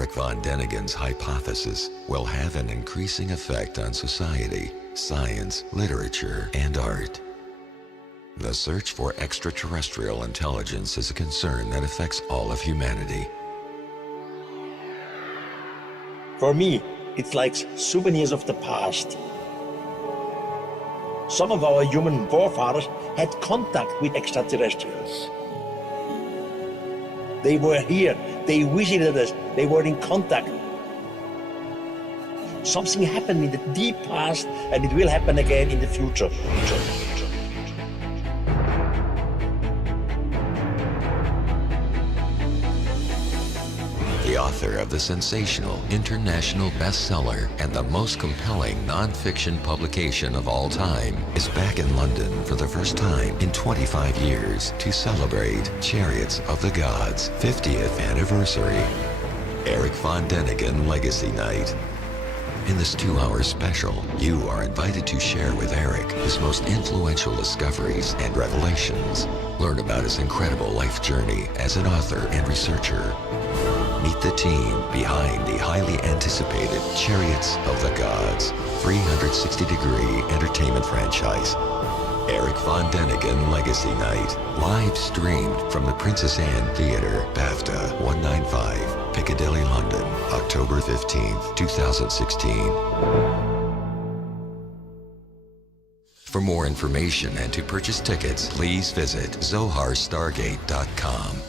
Eric von Däniken's hypothesis will have an increasing effect on society, science, literature, and art. The search for extraterrestrial intelligence is a concern that affects all of humanity. For me, it's like souvenirs of the past. Some of our human forefathers had contact with extraterrestrials. They were here, they visited us, they were in contact. Something happened in the deep past, and it will happen again in the future. The author of the sensational international bestseller and the most compelling non-fiction publication of all time is back in London for the first time in 25 years to celebrate Chariots of the Gods' 50th anniversary. Eric von Däniken Legacy Night. In this 2-hour special, you are invited to share with Eric his most influential discoveries and revelations. Learn about his incredible life journey as an author and researcher. Meet the team behind the highly anticipated Chariots of the Gods 360-degree entertainment franchise. Eric von Däniken Legacy Night, live streamed from the Princess Anne Theatre, BAFTA 195, Piccadilly, London, October 15th, 2016. For more information and to purchase tickets, please visit zoharstargate.com.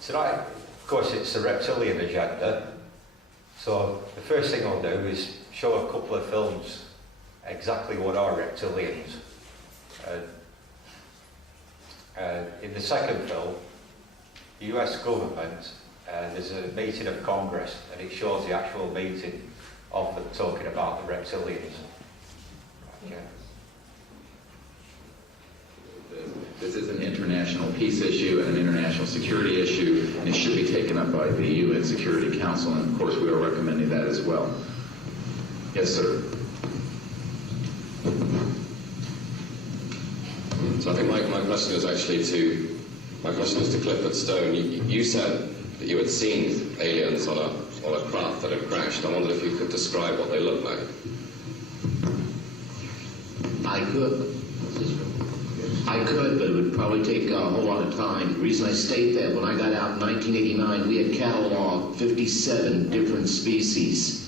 Tonight, of course, it's the Reptilian agenda. So the first thing I'll do is show a couple of films exactly what are reptilians. In the second film, the US government, there's a meeting of Congress, and it shows the actual meeting of them talking about the reptilians. Okay. This is an international peace issue and an international security issue, and it should be taken up by the UN Security Council, and of course we are recommending that as well. Yes, sir. So I think my question is actually to Clifford Stone. You said that you had seen aliens on a craft that had crashed. I wondered if you could describe what they looked like. I could, but it would probably take a whole lot of time. The reason I state that, when I got out in 1989, we had cataloged 57 different species.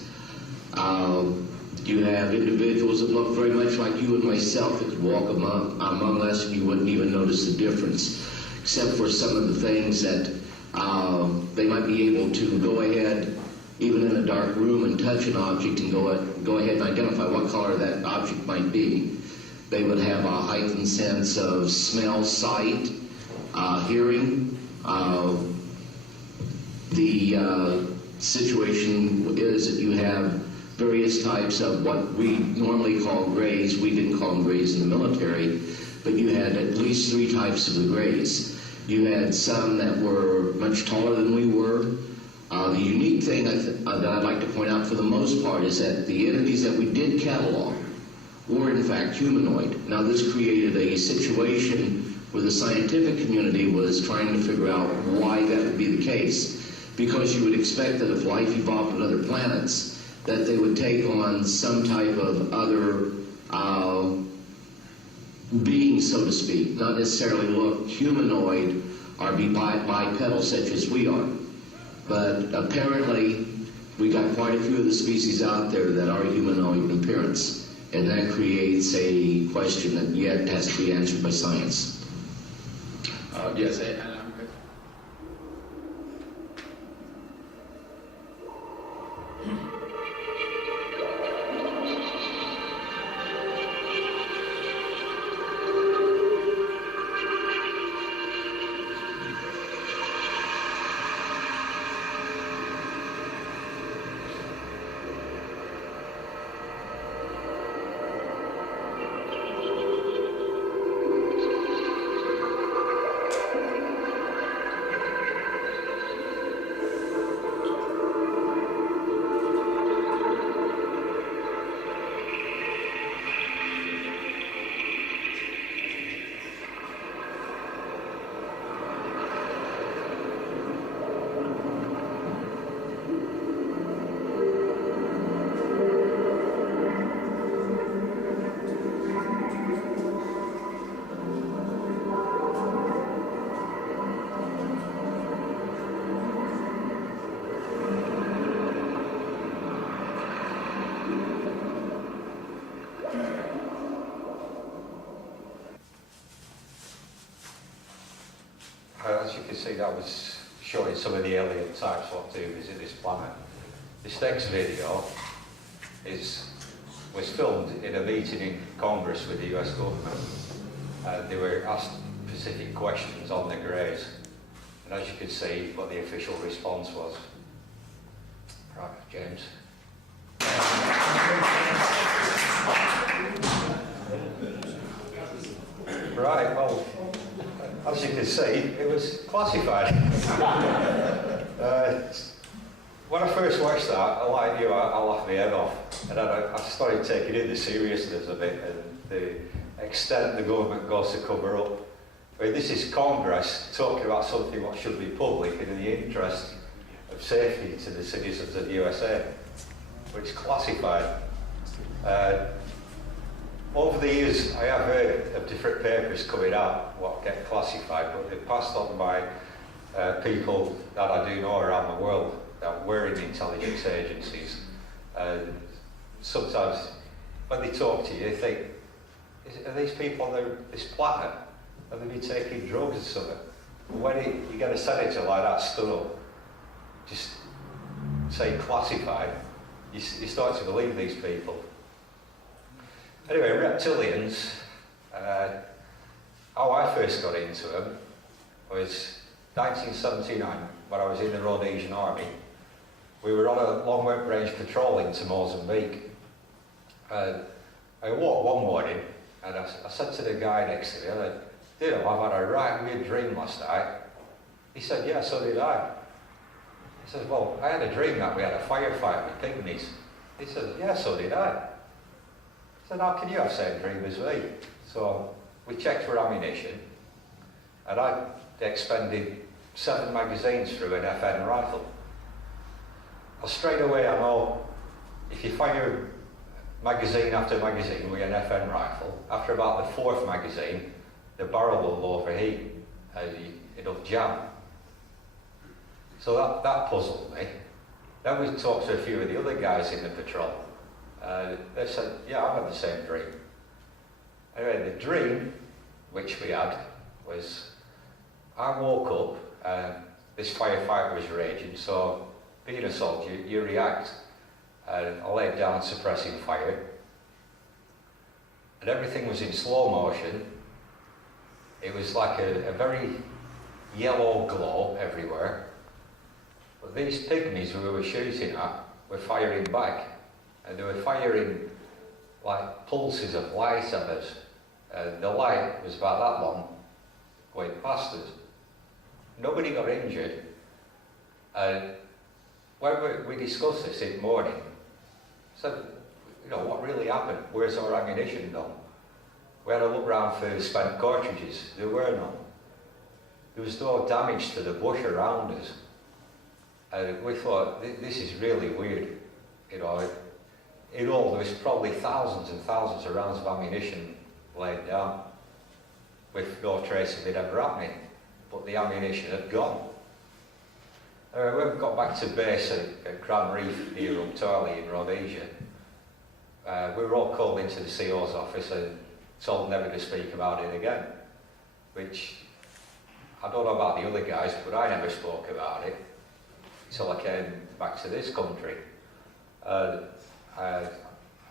You have individuals that look very much like you and myself that could walk among us and you wouldn't even notice the difference, except for some of the things that they might be able to go ahead, even in a dark room, and touch an object and go ahead and identify what color that object might be. They would have a heightened sense of smell, sight, hearing. The situation is that you have various types of what we normally call grays. We didn't call them grays in the military, but you had at least 3 types of the grays. You had some that were much taller than we were. The unique thing that I'd like to point out for the most part is that the entities that we did catalog were in fact humanoid. Now this created a situation where the scientific community was trying to figure out why that would be the case, because you would expect that if life evolved on other planets, that they would take on some type of other being, so to speak, not necessarily look humanoid or be bipedal such as we are. But apparently we got quite a few of the species out there that are humanoid in appearance, and that creates a question that yet has to be answered by science. Yes, as you can see, that was showing some of the alien types what do visit this planet. This next video was filmed in a meeting in Congress with the US government. They were asked specific questions on the greys, and as you can see what the official response was. Right, James. Right, well, as you can see, it was classified. When I first watched that, like you, I laughed my head off, and then I started taking in the seriousness of it and the extent the government goes to cover up. I mean, this is Congress talking about something what should be public and in the interest of safety to the citizens of the USA, which is classified. Over the years, I have heard of different papers coming out what get classified, but they're passed on by people that I do know around the world that were in intelligence agencies. Sometimes when they talk to you, you think, are these people on this planet? Have they been taking drugs or something? When you get a senator like that stood up, just say classified, you start to believe these people. Anyway, reptilians, how I first got into them was 1979, when I was in the Rhodesian Army. We were on a long-range patrol into Mozambique. I woke one morning and I said to the guy next to me, I said, "Dude, I've had a right weird dream last night." He said, "Yeah, so did I." He said, "Well, I had a dream that we had a firefight with pygmies." He said, "Yeah, so did I." I said, "How can you have the same dream as me?" So we checked for ammunition, and I expended 7 magazines through an FN rifle. Well, straight away I know if you fire magazine after magazine with an FN rifle, after about the 4th magazine, the barrel will overheat and it'll jam. So that puzzled me. Then we talked to a few of the other guys in the patrol. They said, "Yeah, I've had the same dream." Anyway, the dream which we had was, I woke up and this firefight was raging, so being a soldier, you react, and I laid down suppressing fire, and everything was in slow motion. It was like a very yellow glow everywhere, but these pygmies we were shooting at were firing back, and they were firing like pulses of light at us, and the light was about that long going past us. Nobody got injured, and when we discussed this in the morning, I said, "You know, what really happened? Where's our ammunition gone?" We had a look round for spent cartridges. There were none. There was no damage to the bush around us. And we thought, this is really weird. You know, in all, there was probably thousands and thousands of rounds of ammunition laid down with no trace of it ever happening. But the ammunition had gone. When we got back to base at Grand Reef near Reptilian in Rhodesia, we were all called into the CO's office and told never to speak about it again, which I don't know about the other guys, but I never spoke about it until I came back to this country. I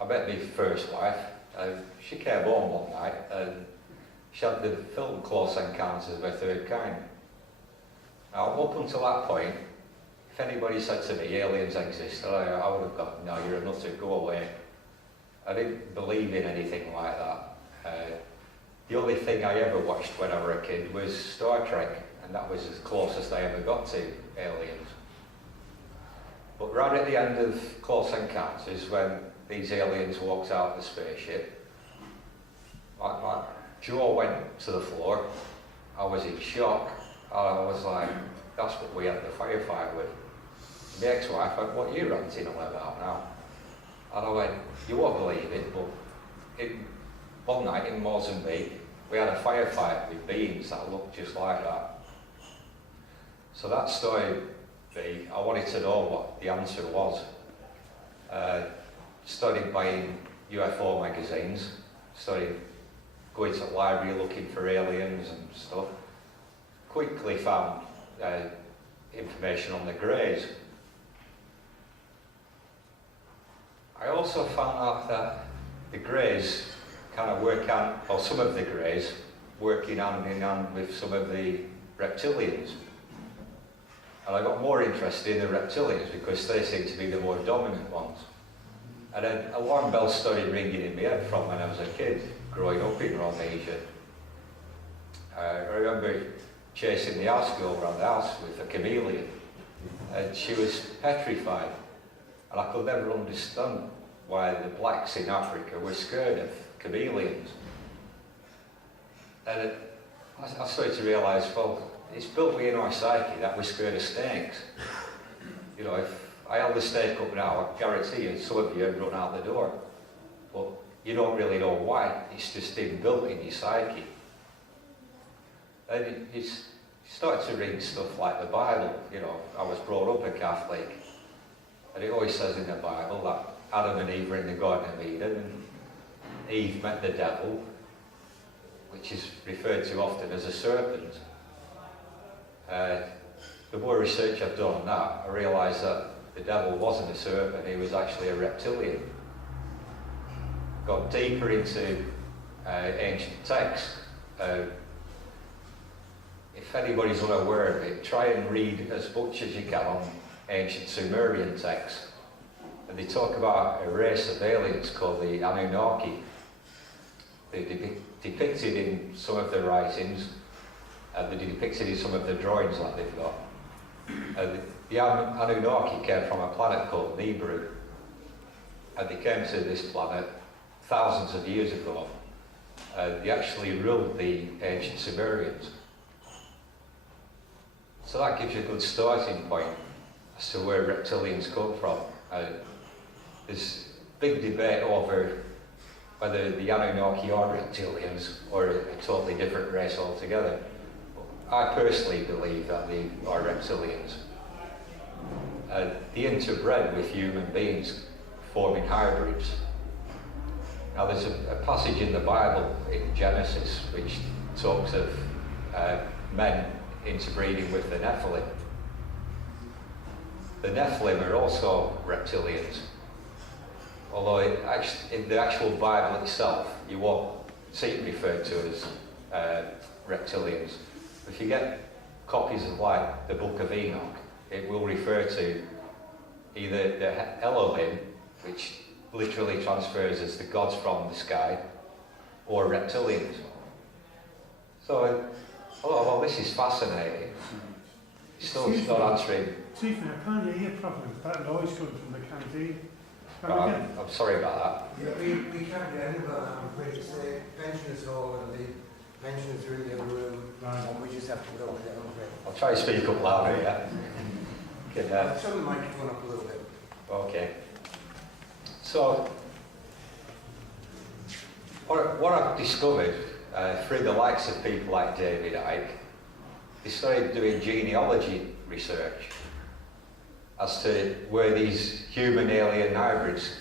met my first wife, and she came home one night and she had the film Close Encounters of a Third Kind. Now, up until that point, if anybody said to me aliens exist, I would have gone, "No, you're a nutter, go away." I didn't believe in anything like that. The only thing I ever watched when I was a kid was Star Trek, and that was as closest I ever got to aliens. But right at the end of Close Encounters, when these aliens walked out of the spaceship, my jaw went to the floor. I was in shock. I was like, that's what we had the firefight with. My ex-wife went, "What are you ranting on about now?" And I went, "You won't believe it, but one night in Mozambique, we had a firefight with beings that looked just like that." So that story, I wanted to know what the answer was. Started buying UFO magazines, started going to the library looking for aliens and stuff. quickly found information on the Greys. I also found out that the Greys kind of work on, or some of the Greys, working hand in hand with some of the Reptilians. And I got more interested in the Reptilians because they seem to be the more dominant ones. And then alarm bells started ringing in my head from when I was a kid, growing up in Rhodesia. I remember chasing the house girl around the house with a chameleon, and she was petrified. And I could never understand why the blacks in Africa were scared of chameleons. And I started to realise, well, it's built within our psyche that we're scared of snakes. You know, if I held the snake up now, I guarantee you some of you would run out the door. But you don't really know why. It's just inbuilt in your psyche. And it's started to read stuff like the Bible. You know, I was brought up a Catholic, and it always says in the Bible that Adam and Eve were in the Garden of Eden, and Eve met the devil, which is referred to often as a serpent. The more research I've done on that, I realised that the devil wasn't a serpent, he was actually a reptilian. Got deeper into ancient texts. If anybody's unaware of it, try and read as much as you can on ancient Sumerian texts. And they talk about a race of aliens called the Anunnaki. They're depicted in some of the writings, and they're depicted in some of the drawings that they've got. The Anunnaki came from a planet called Nibiru, and they came to this planet thousands of years ago. They actually ruled the ancient Sumerians. So that gives you a good starting point as to where reptilians come from. There's big debate over whether the Anunnaki are reptilians or a totally different race altogether. I personally believe that they are reptilians. They interbred with human beings, forming hybrids. Now there's a passage in the Bible, in Genesis, which talks of men interbreeding with the Nephilim. The Nephilim are also reptilians, although in the actual Bible itself, you won't see it referred to as reptilians. If you get copies of like the Book of Enoch, it will refer to either the Elohim, which literally transfers as the gods from the sky, or reptilians. So, well, this is fascinating. Still not answering. Stephen, I can't hear you properly. That noise coming from the canteen. I'm sorry about that. Yeah, we can't get any of that. I'm afraid to say pensioners hall and the pensioners are in the other room, and we just have to go with it, I'm afraid. I'll try to speak up louder, yeah? Turn the microphone up a little bit. Okay. So, what I've discovered through the likes of people like David Icke, they started doing genealogy research as to where these human alien hybrids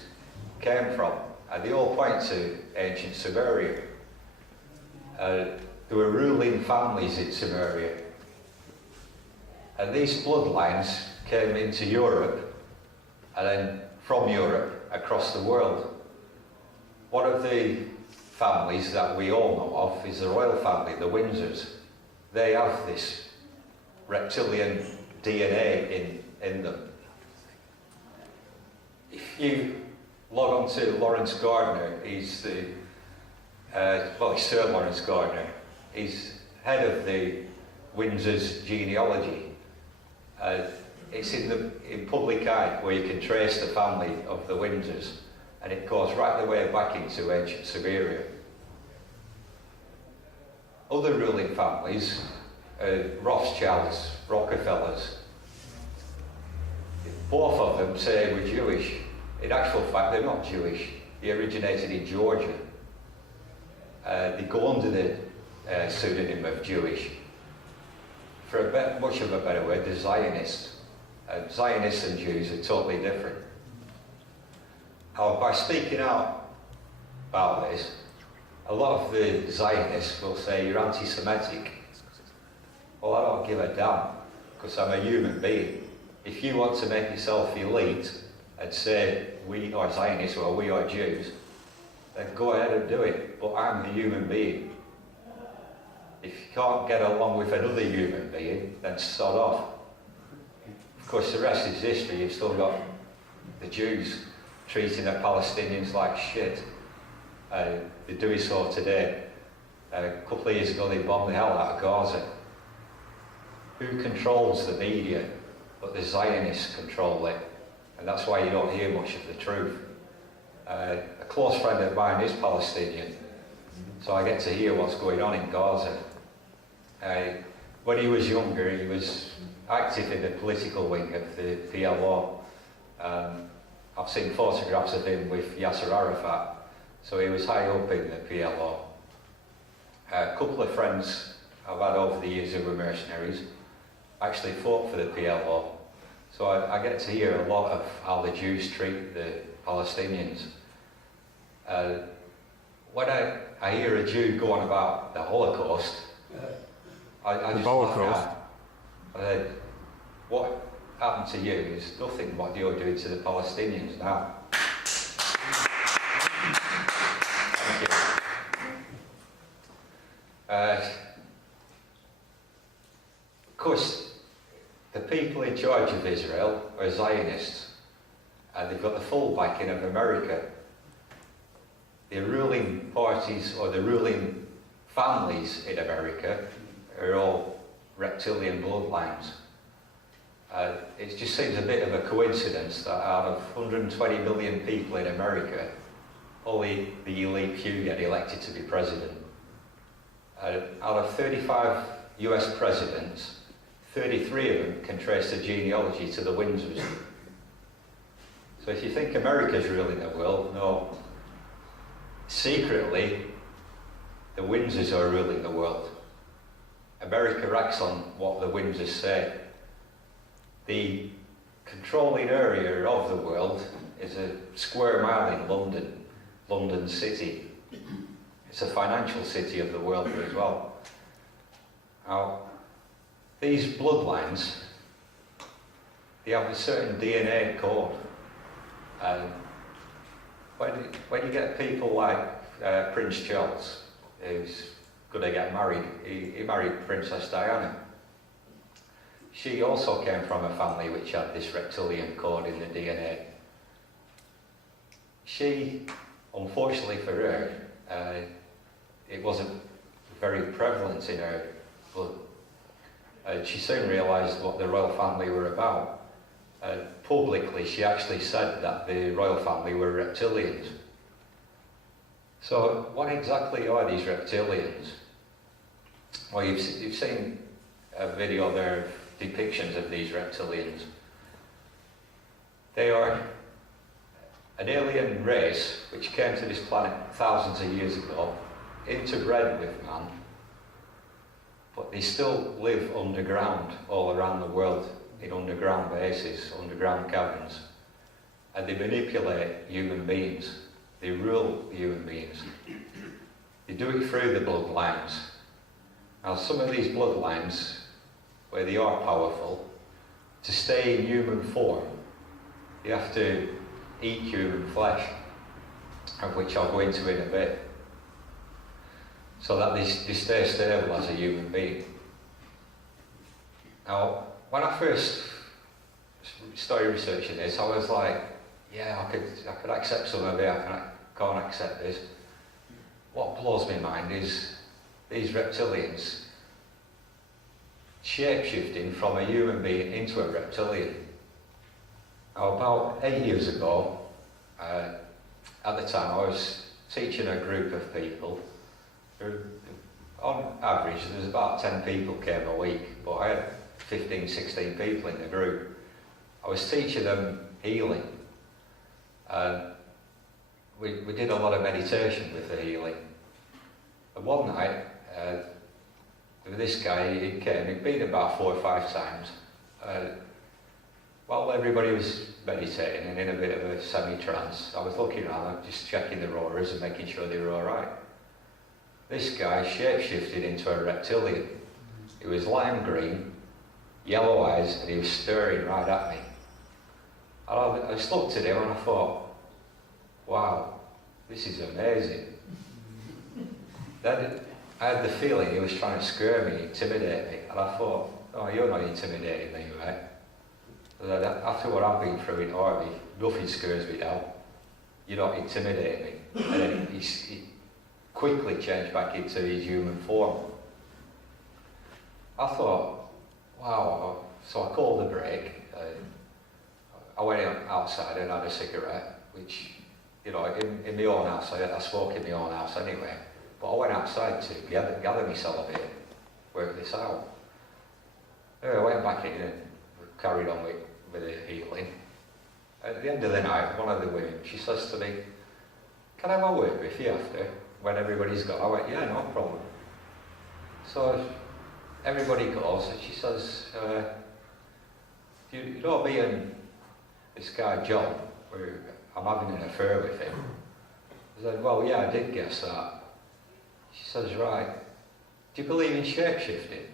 came from. And they all point to ancient Sumeria. There were ruling families in Sumeria. And these bloodlines came into Europe, and then from Europe across the world. One of the families that we all know of is the royal family, the Windsors. They have this reptilian DNA in them. If you log on to Lawrence Gardner, he's the, he's Sir Lawrence Gardner. He's head of the Windsor's genealogy. It's in public eye where you can trace the family of the Windsors, and it goes right the way back into ancient Sumeria. Other ruling families, Rothschilds, Rockefellers, both of them say we're Jewish. In actual fact, they're not Jewish. They originated in Georgia. They go under the pseudonym of Jewish. For much of a better word, they're Zionists. Zionists and Jews are totally different. By speaking out about this, a lot of the Zionists will say you're anti-Semitic. Well, I don't give a damn, because I'm a human being. If you want to make yourself elite and say we are Zionists or we are Jews, then go ahead and do it. But I'm a human being. If you can't get along with another human being, then sod off. Of course, the rest is history. You've still got the Jews treating the Palestinians like shit. They're doing so today. A couple of years ago, they bombed the hell out of Gaza. Who controls the media? But the Zionists control it. And that's why you don't hear much of the truth. A close friend of mine is Palestinian, so I get to hear what's going on in Gaza. When he was younger, he was active in the political wing of the PLO. I've seen photographs of him with Yasser Arafat, so he was high up in the PLO. A couple of friends I've had over the years who were mercenaries actually fought for the PLO, so I get to hear a lot of how the Jews treat the Palestinians. When I hear a Jew go on about the Holocaust, I just laugh at. What happened to you is nothing what you're doing to the Palestinians now. Thank you. Of course, the people in charge of Israel are Zionists, and they've got the full backing of America. The ruling parties or the ruling families in America are all reptilian bloodlines. It just seems a bit of a coincidence that out of 120 million people in America, only the elite few get elected to be president. Out of 35 US presidents, 33 of them can trace their genealogy to the Windsors. So if you think America's ruling the world, no. Secretly, the Windsors are ruling the world. America acts on what the Windsors say. The controlling area of the world is a square mile in London, London City. It's a financial city of the world as well. Now, these bloodlines, they have a certain DNA code. And when you get people like Prince Charles, who's going to get married, he married Princess Diana. She also came from a family which had this reptilian code in the DNA. She, unfortunately for her, it wasn't very prevalent in her blood. She soon realised what the royal family were about. Publicly, she actually said that the royal family were reptilians. So, what exactly are these reptilians? Well, you've seen a video there of depictions of these reptilians. They are an alien race which came to this planet thousands of years ago, interbred with man, but they still live underground all around the world, in underground bases, underground caverns, and they manipulate human beings. They rule human beings. They do it through the bloodlines. Now, some of these bloodlines, where they are powerful, to stay in human form, you have to eat human flesh, of which I'll go into in a bit, so that they stay stable as a human being. Now, when I first started researching this, I was like, yeah, I could accept some of it, I can't accept this. What blows my mind is these reptilians shape-shifting from a human being into a reptilian. Now, about 8 years ago, at the time I was teaching a group of people who, on average, there was about 10 people came a week, but I had 15, 16 people in the group. I was teaching them healing, and we did a lot of meditation with the healing. And one night, this guy, he came, he'd been about 4 or 5 times. While everybody was meditating and in a bit of a semi-trance, I was looking around, just checking the roars and making sure they were all right. This guy shape-shifted into a reptilian. He was lime green, yellow eyes, and he was staring right at me. And I just looked at him and I thought, wow, this is amazing. Then I had the feeling he was trying to scare me, intimidate me, and I thought, oh, you're not intimidating me, right? Then after what I've been through in army, nothing scares me now. You're not intimidating me. And then he quickly changed back into his human form. I thought, wow, so I called a break. I went outside and had a cigarette, which, you know, in my own house, I smoke in my own house anyway, but I went outside to gather myself a bit, work this out. Anyway, I went back in and carried on with the healing. At the end of the night, one of the women, she says to me, can I have a word with you after, when everybody's gone? I went, yeah, no problem. So everybody goes, and she says, you know me and this guy John, I'm having an affair with him. I said, well, yeah, I did guess that. She says, right, do you believe in shape-shifting?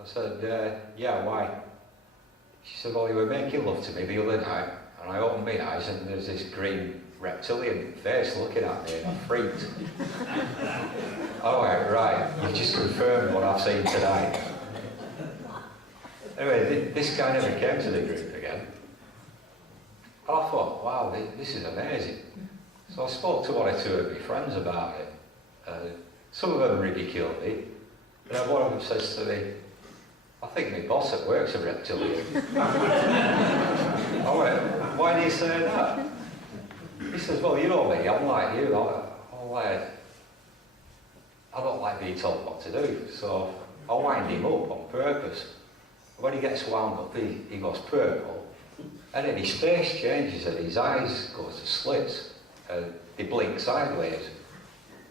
I said, yeah, why? She said, well, you were making love to me the other night, and I opened my eyes, and there's this green reptilian face looking at me, and I freaked. I went, right, you just confirmed what I've seen tonight. Anyway, this guy never came to the group again. And I thought, wow, this is amazing. So I spoke to one or two of my friends about it. Some of them ridiculed me, and then one of them says to me, I think my boss at work's a reptilian. I went, why do you say that? He says, well, you know me, I'm like you. I don't like being told what to do, so I wind him up on purpose. When he gets wound up, he goes purple, and then his face changes and his eyes go to slits, and they blink sideways.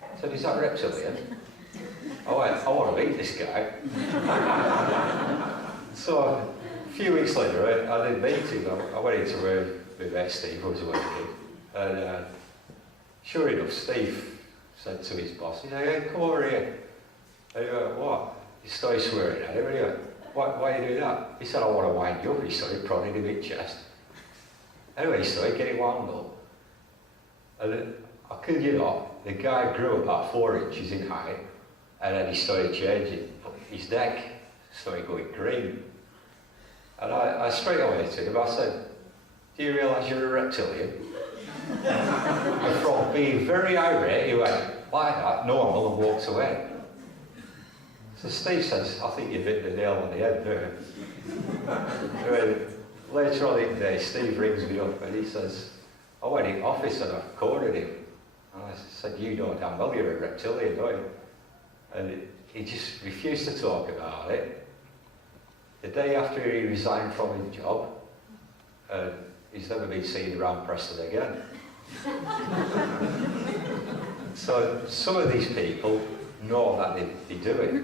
I said, is that reptilian? I went, I want to meet this guy. So a few weeks later, I did meet him. I went into where my mate Steve was working, and sure enough, Steve said to his boss, he said, hey, come over here. And he went, what? He started swearing at him, and he went, why are you doing that? He said, I want to wind you up. He started prodding him in the chest. Anyway, he started getting wound up. And I kid you not, the guy grew about 4 inches in height, and then he started changing. His neck started going green. And I straight away to him, I said, do you realise you're a reptilian? And from being very irate, he went, like that, normal, and walked away. So Steve says, I think you've hit the nail on the head there. Anyway, later on in the day, Steve rings me up and he says, I went in the office and I cornered him. And I said, you know damn well you're a reptilian, don't you? And he just refused to talk about it. The day after he resigned from his job, he's never been seen around Preston again. So some of these people know that they do it,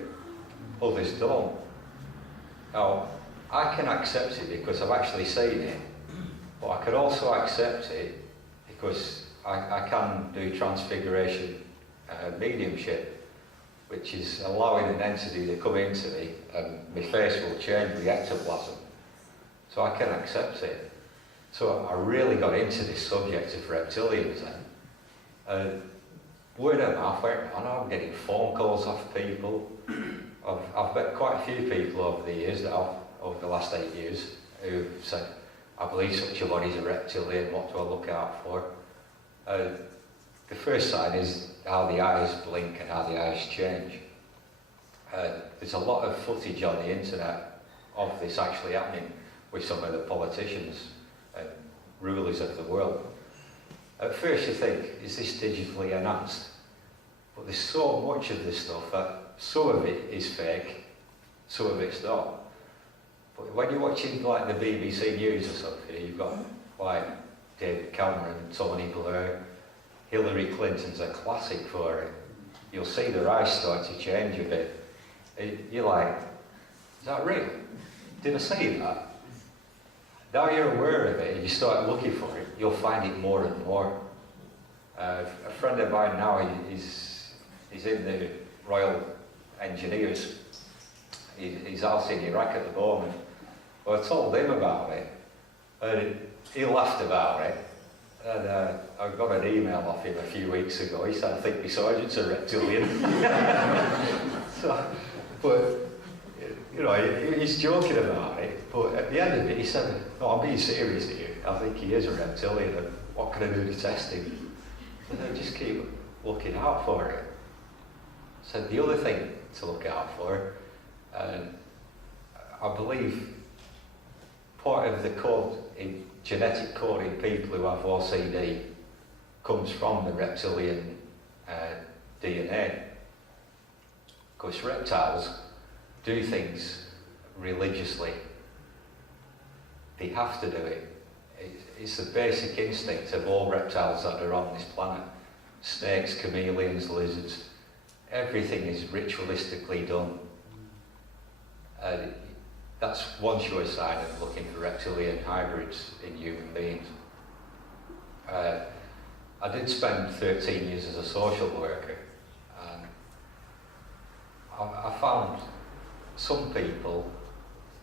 others don't. Now, I can accept it because I've actually seen it, but I can also accept it because I can do transfiguration mediumship, which is allowing an entity to come into me and my face will change with ectoplasm. So I can accept it. So I really got into this subject of reptilians then. Word of mouth went around, I'm getting phone calls off people. I've met quite a few people over the years now, over the last 8 years, who said, I believe such a body's a reptilian, what do I look out for? The first sign is how the eyes blink and how the eyes change. There's a lot of footage on the internet of this actually happening with some of the politicians and rulers of the world. At first you think, is this digitally enhanced? But there's so much of this stuff that some of it is fake, some of it's not. But when you're watching like the BBC News or something, you've got like David Cameron, Tony Blair, Hillary Clinton's a classic for it. You'll see their eyes start to change a bit. You're like, is that real? Did I see that? Now you're aware of it and you start looking for it, you'll find it more and more. A friend of mine now, he's in the Royal Engineers, He's out in Iraq at the moment. Well, I told him about it, and he laughed about it. And I got an email off him a few weeks ago. He said, I think my sergeant's a reptilian. So, but, you know, he's joking about it. But at the end of it, he said, no, I'm being serious here. I think he is a reptilian, and what can I do to test him? And I just keep looking out for it. So the other thing to look out for, I believe part of the code in genetic code in people who have OCD comes from the reptilian DNA. Because reptiles do things religiously. They have to do it. It's the basic instinct of all reptiles that are on this planet. Snakes, chameleons, lizards. Everything is ritualistically done. That's one sure sign of looking for reptilian hybrids in human beings. I did spend 13 years as a social worker, and I found some people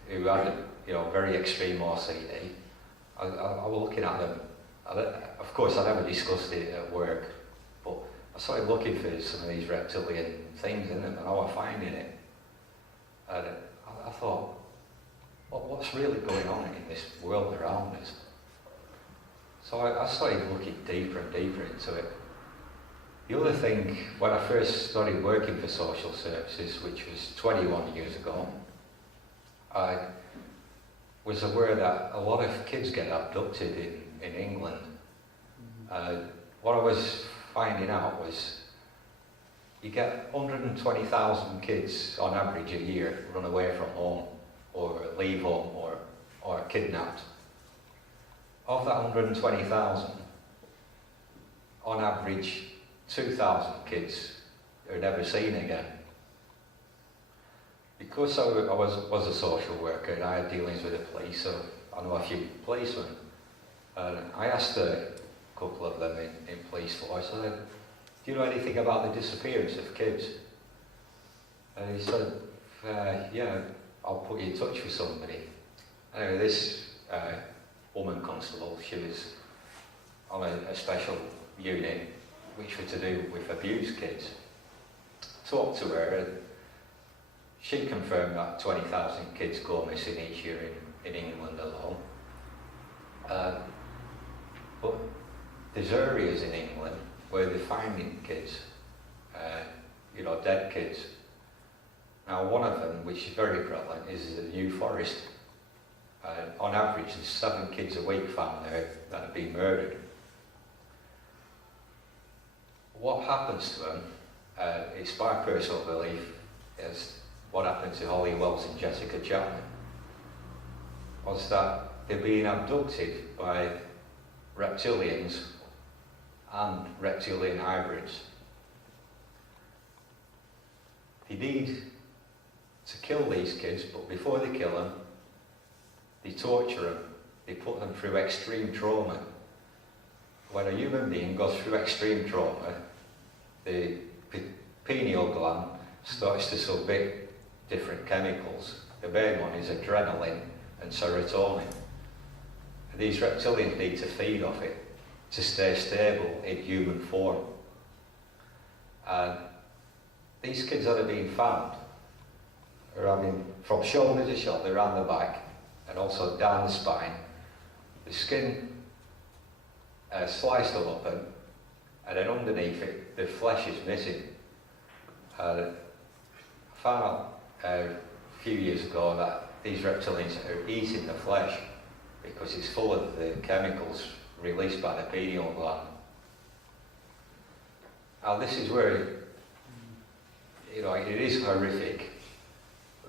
who had, very extreme OCD. I was looking at them. Of course, I never discussed it at work, but I started looking for some of these reptilian things in them, and I was finding it. And I thought, what's really going on in this world around us? So I started looking deeper and deeper into it. The other thing, when I first started working for social services, which was 21 years ago, I was aware that a lot of kids get abducted in England. What I was finding out was you get 120,000 kids on average a year run away from home or leave home or are kidnapped. Of that 120,000, on average 2,000 kids are never seen again. Because I was a social worker and I had dealings with the police, so I know a few policemen. And I asked a couple of them in police force, I said, do you know anything about the disappearance of kids? And he said, yeah, I'll put you in touch with somebody. Anyway, this woman constable, she was on a special unit which were to do with abused kids. Talked to her, and she confirmed that 20,000 kids go missing each year in England alone. But there's areas in England where they're finding kids, dead kids. Now, one of them, which is very prevalent, is the New Forest. On average, there's 7 kids a week found there that have been murdered. What happens to them, it's my personal belief, is what happened to Holly Wells and Jessica Chapman, was that they're being abducted by reptilians and reptilian hybrids. They need to kill these kids, but before they kill them, they torture them, they put them through extreme trauma. When a human being goes through extreme trauma, the pineal gland starts to submit different chemicals. The main one is adrenaline and serotonin. These reptilians need to feed off it to stay stable in human form. And these kids that are being found are having, from shoulder to shoulder, around the back, and also down the spine, the skin sliced open, and then underneath it, the flesh is missing. I found out a few years ago that these reptilians are eating the flesh because it's full of the chemicals released by the pineal gland. Now, this is where, it is horrific.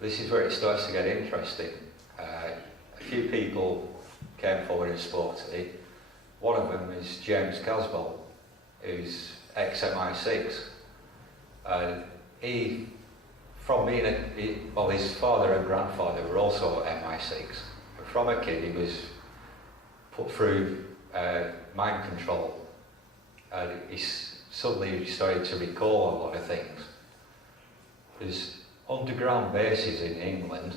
This is where it starts to get interesting. A few people came forward and spoke to me. One of them is James Caswell, who's ex-MI6. He, from being his father and grandfather were also MI6. And from a kid, he was put through mind control. He suddenly started to recall a lot of things. underground bases in England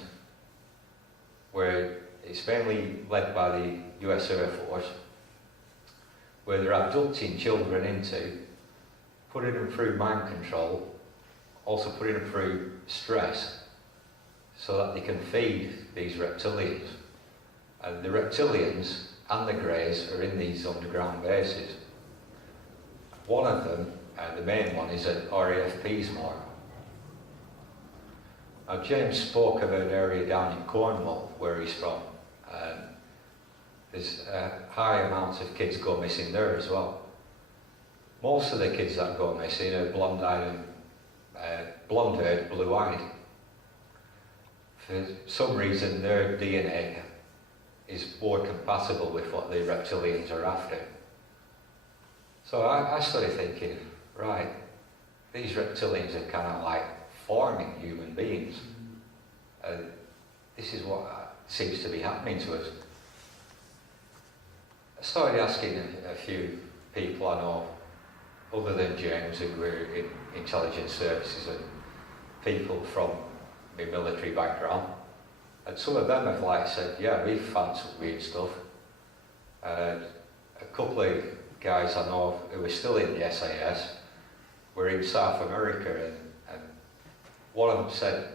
where it's mainly led by the US Air Force, where they're abducting children into, putting them through mind control, also putting them through stress, so that they can feed these reptilians. And the reptilians and the greys are in these underground bases. One of them, the main one, is at RAF Peasmore. Now, James spoke of an area down in Cornwall where he's from. There's a high amount of kids go missing there as well. Most of the kids that go missing are blonde-eyed and blonde-haired, blue-eyed. For some reason, their DNA is more compatible with what the reptilians are after. So I started thinking, right, these reptilians are kind of like forming human beings. This is what seems to be happening to us. I started asking a few people I know, other than James, who were in intelligence services, and people from my military background. And some of them have said, yeah, we've found some weird stuff. A couple of guys I know who were still in the SAS were in South America, and one of them said,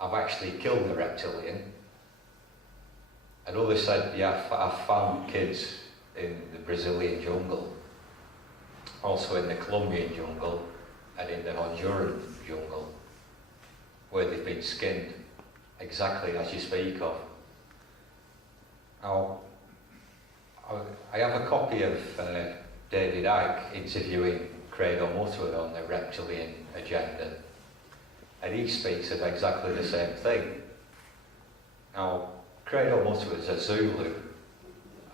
I've actually killed a reptilian. Another said, yeah, I've found kids in the Brazilian jungle, also in the Colombian jungle, and in the Honduran jungle, where they've been skinned, exactly as you speak of. Now, I have a copy of David Icke interviewing Craig O'Mutwood on the reptilian agenda, and he speaks of exactly the same thing. Now, Craig O'Mutwood is a Zulu,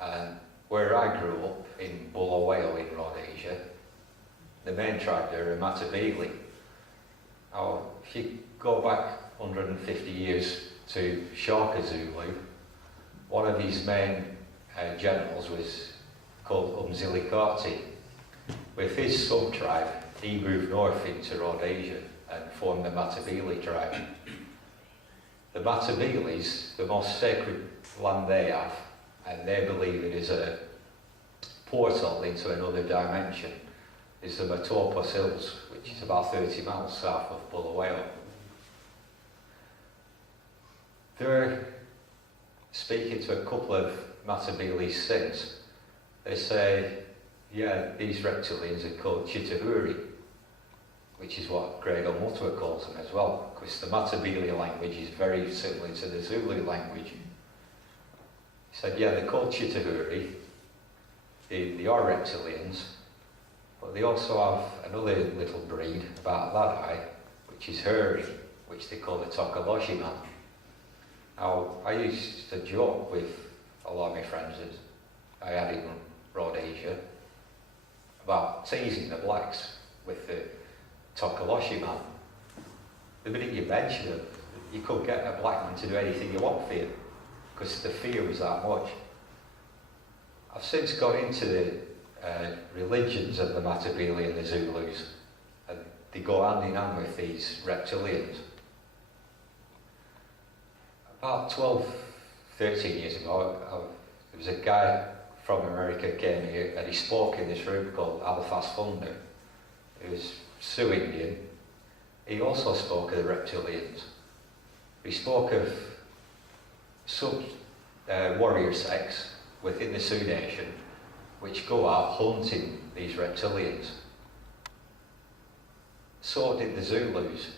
and where I grew up in Bulawayo in Rhodesia, the main tribe there are Matabele. Now, if you go back 150 years to Shaka Zulu, one of his main generals was called Umzilikati. With his sub-tribe, he moved north into Rhodesia and formed the Matabele tribe. The Matabeles, the most sacred land they have, and they believe it is a portal into another dimension, is the Matopos Hills, which is about 30 miles south of Bulawayo. They're speaking to a couple of Matabeles since. They say, yeah, these reptilians are called Chitahuri, which is what Craig O'Mutwood calls them as well, because the Matabele language is very similar to the Zulu language. He said, yeah, they're called Chitahuri, they are reptilians, but they also have another little breed about that eye, which is Huri, which they call the Tokoloshi man. Now, I used to joke with a lot of my friends that I had in Rhodesia about teasing the blacks with the Tokoloshi man. The minute you mention them, you could get a black man to do anything you want for you, because the fear was that much. I've since got into the religions of the Matabele and the Zulus, and they go hand in hand with these reptilians. About 12, 13 years ago, there was a guy from America came here, and he spoke in this room called Alphas Funder. He was Sioux Indian. He also spoke of the reptilians. He spoke of warrior sects within the Sioux Nation, which go out hunting these reptilians. So did the Zulus.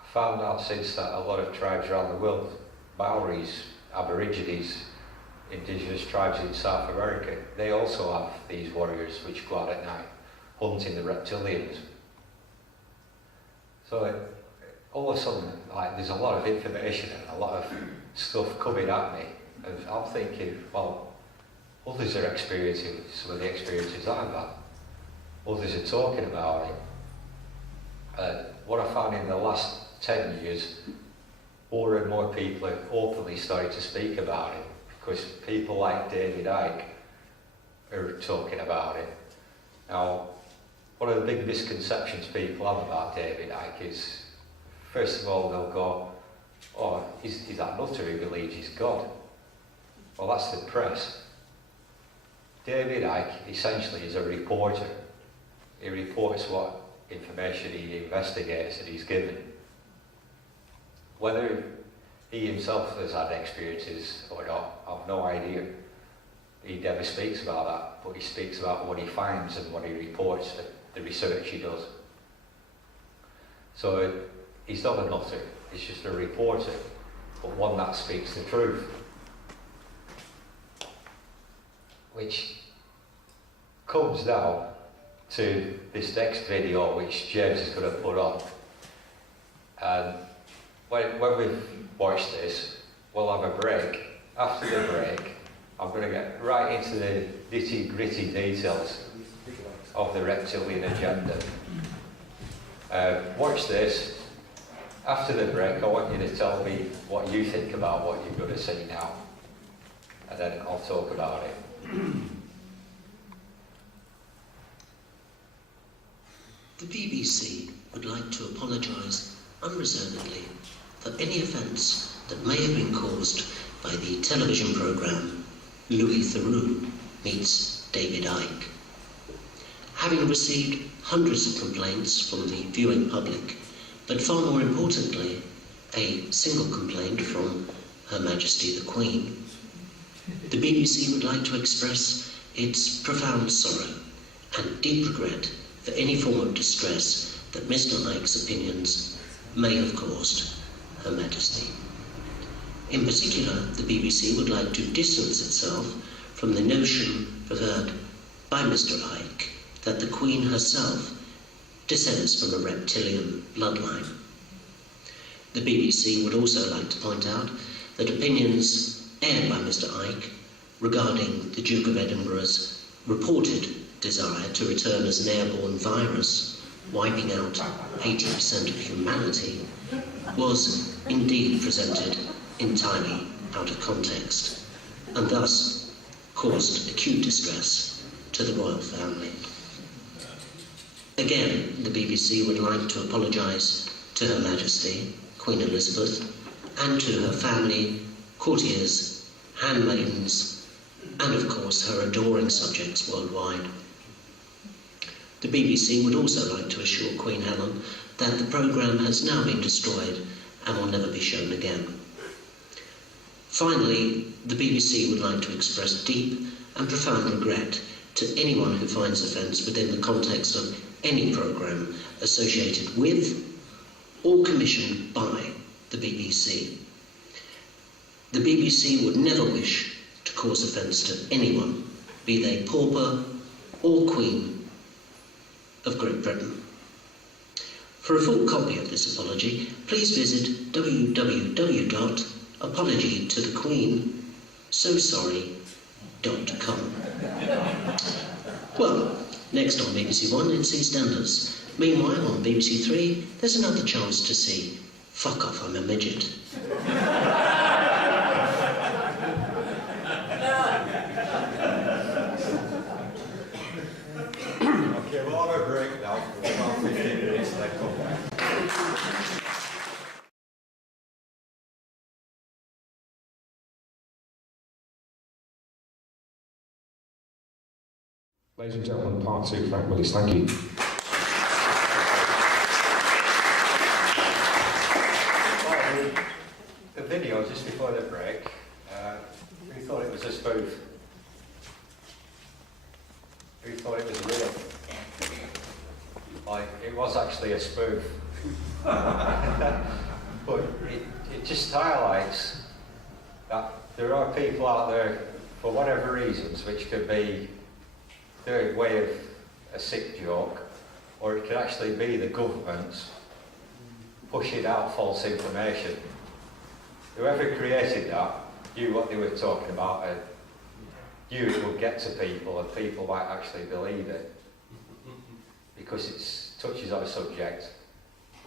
I found out since that a lot of tribes around the world, Maoris, Aborigines, indigenous tribes in South America, they also have these warriors which go out at night hunting the reptilians. So all of a sudden, there's a lot of information and a lot of stuff coming at me, and I'm thinking, well, others are experiencing some of the experiences I've had. Others are talking about it. What I found in the last 10 years, more and more people are openly starting to speak about it, because people like David Icke are talking about it. Now, one of the big misconceptions people have about David Icke is, first of all they'll go, oh, is that nutter who believes he's God? Well, that's the press. David Icke essentially is a reporter. He reports what information he investigates and he's given. Whether he himself has had experiences or not, I've no idea. He never speaks about that, but he speaks about what he finds and what he reports, the research he does. So he's not a nutter, he's just a reporter, but one that speaks the truth. Which comes now to this next video which James is going to put on. And when we've watched this, we'll have a break. After the break, I'm going to get right into the nitty-gritty details of the reptilian agenda. Watch this. After the break, I want you to tell me what you think about what you're going to see now. And then I'll talk about it. The BBC would like to apologise unreservedly for any offence that may have been caused by the television programme Louis Theroux Meets David Icke. Having received hundreds of complaints from the viewing public, but far more importantly, a single complaint from Her Majesty the Queen, the BBC would like to express its profound sorrow and deep regret for any form of distress that Mr. Icke's opinions may have caused Her Majesty. In particular, the BBC would like to distance itself from the notion preferred by Mr. Icke that the Queen herself descends from a reptilian bloodline. The BBC would also like to point out that opinions aired by Mr. Icke regarding the Duke of Edinburgh's reported desire to return as an airborne virus, wiping out 80% of humanity, was indeed presented entirely out of context, and thus caused acute distress to the royal family. Again, the BBC would like to apologise to Her Majesty, Queen Elizabeth, and to her family, courtiers, handmaidens, and of course her adoring subjects worldwide. The BBC would also like to assure Queen Helen that the programme has now been destroyed and will never be shown again. Finally, the BBC would like to express deep and profound regret to anyone who finds offence within the context of any programme associated with or commissioned by the BBC. The BBC would never wish to cause offence to anyone, be they pauper or Queen of Great Britain. For a full copy of this apology, please visit www.apologytothequeen.com. Well, next on BBC One, it's EastEnders. Meanwhile, on BBC Three, there's another chance to see Fuck Off, I'm a Midget. Okay, we'll have a break now for about 15 minutes and then come back. Ladies and gentlemen, part two, Frank Willis, thank you. The video just before the break, we thought it was a spoof. We thought it was real. Like, it was actually a spoof. But it just highlights that there are people out there, for whatever reasons, which could be their way of a sick joke, or it could actually be the government pushing out false information. Whoever created that knew what they were talking about and knew it would get to people and people might actually believe it because it touches on a subject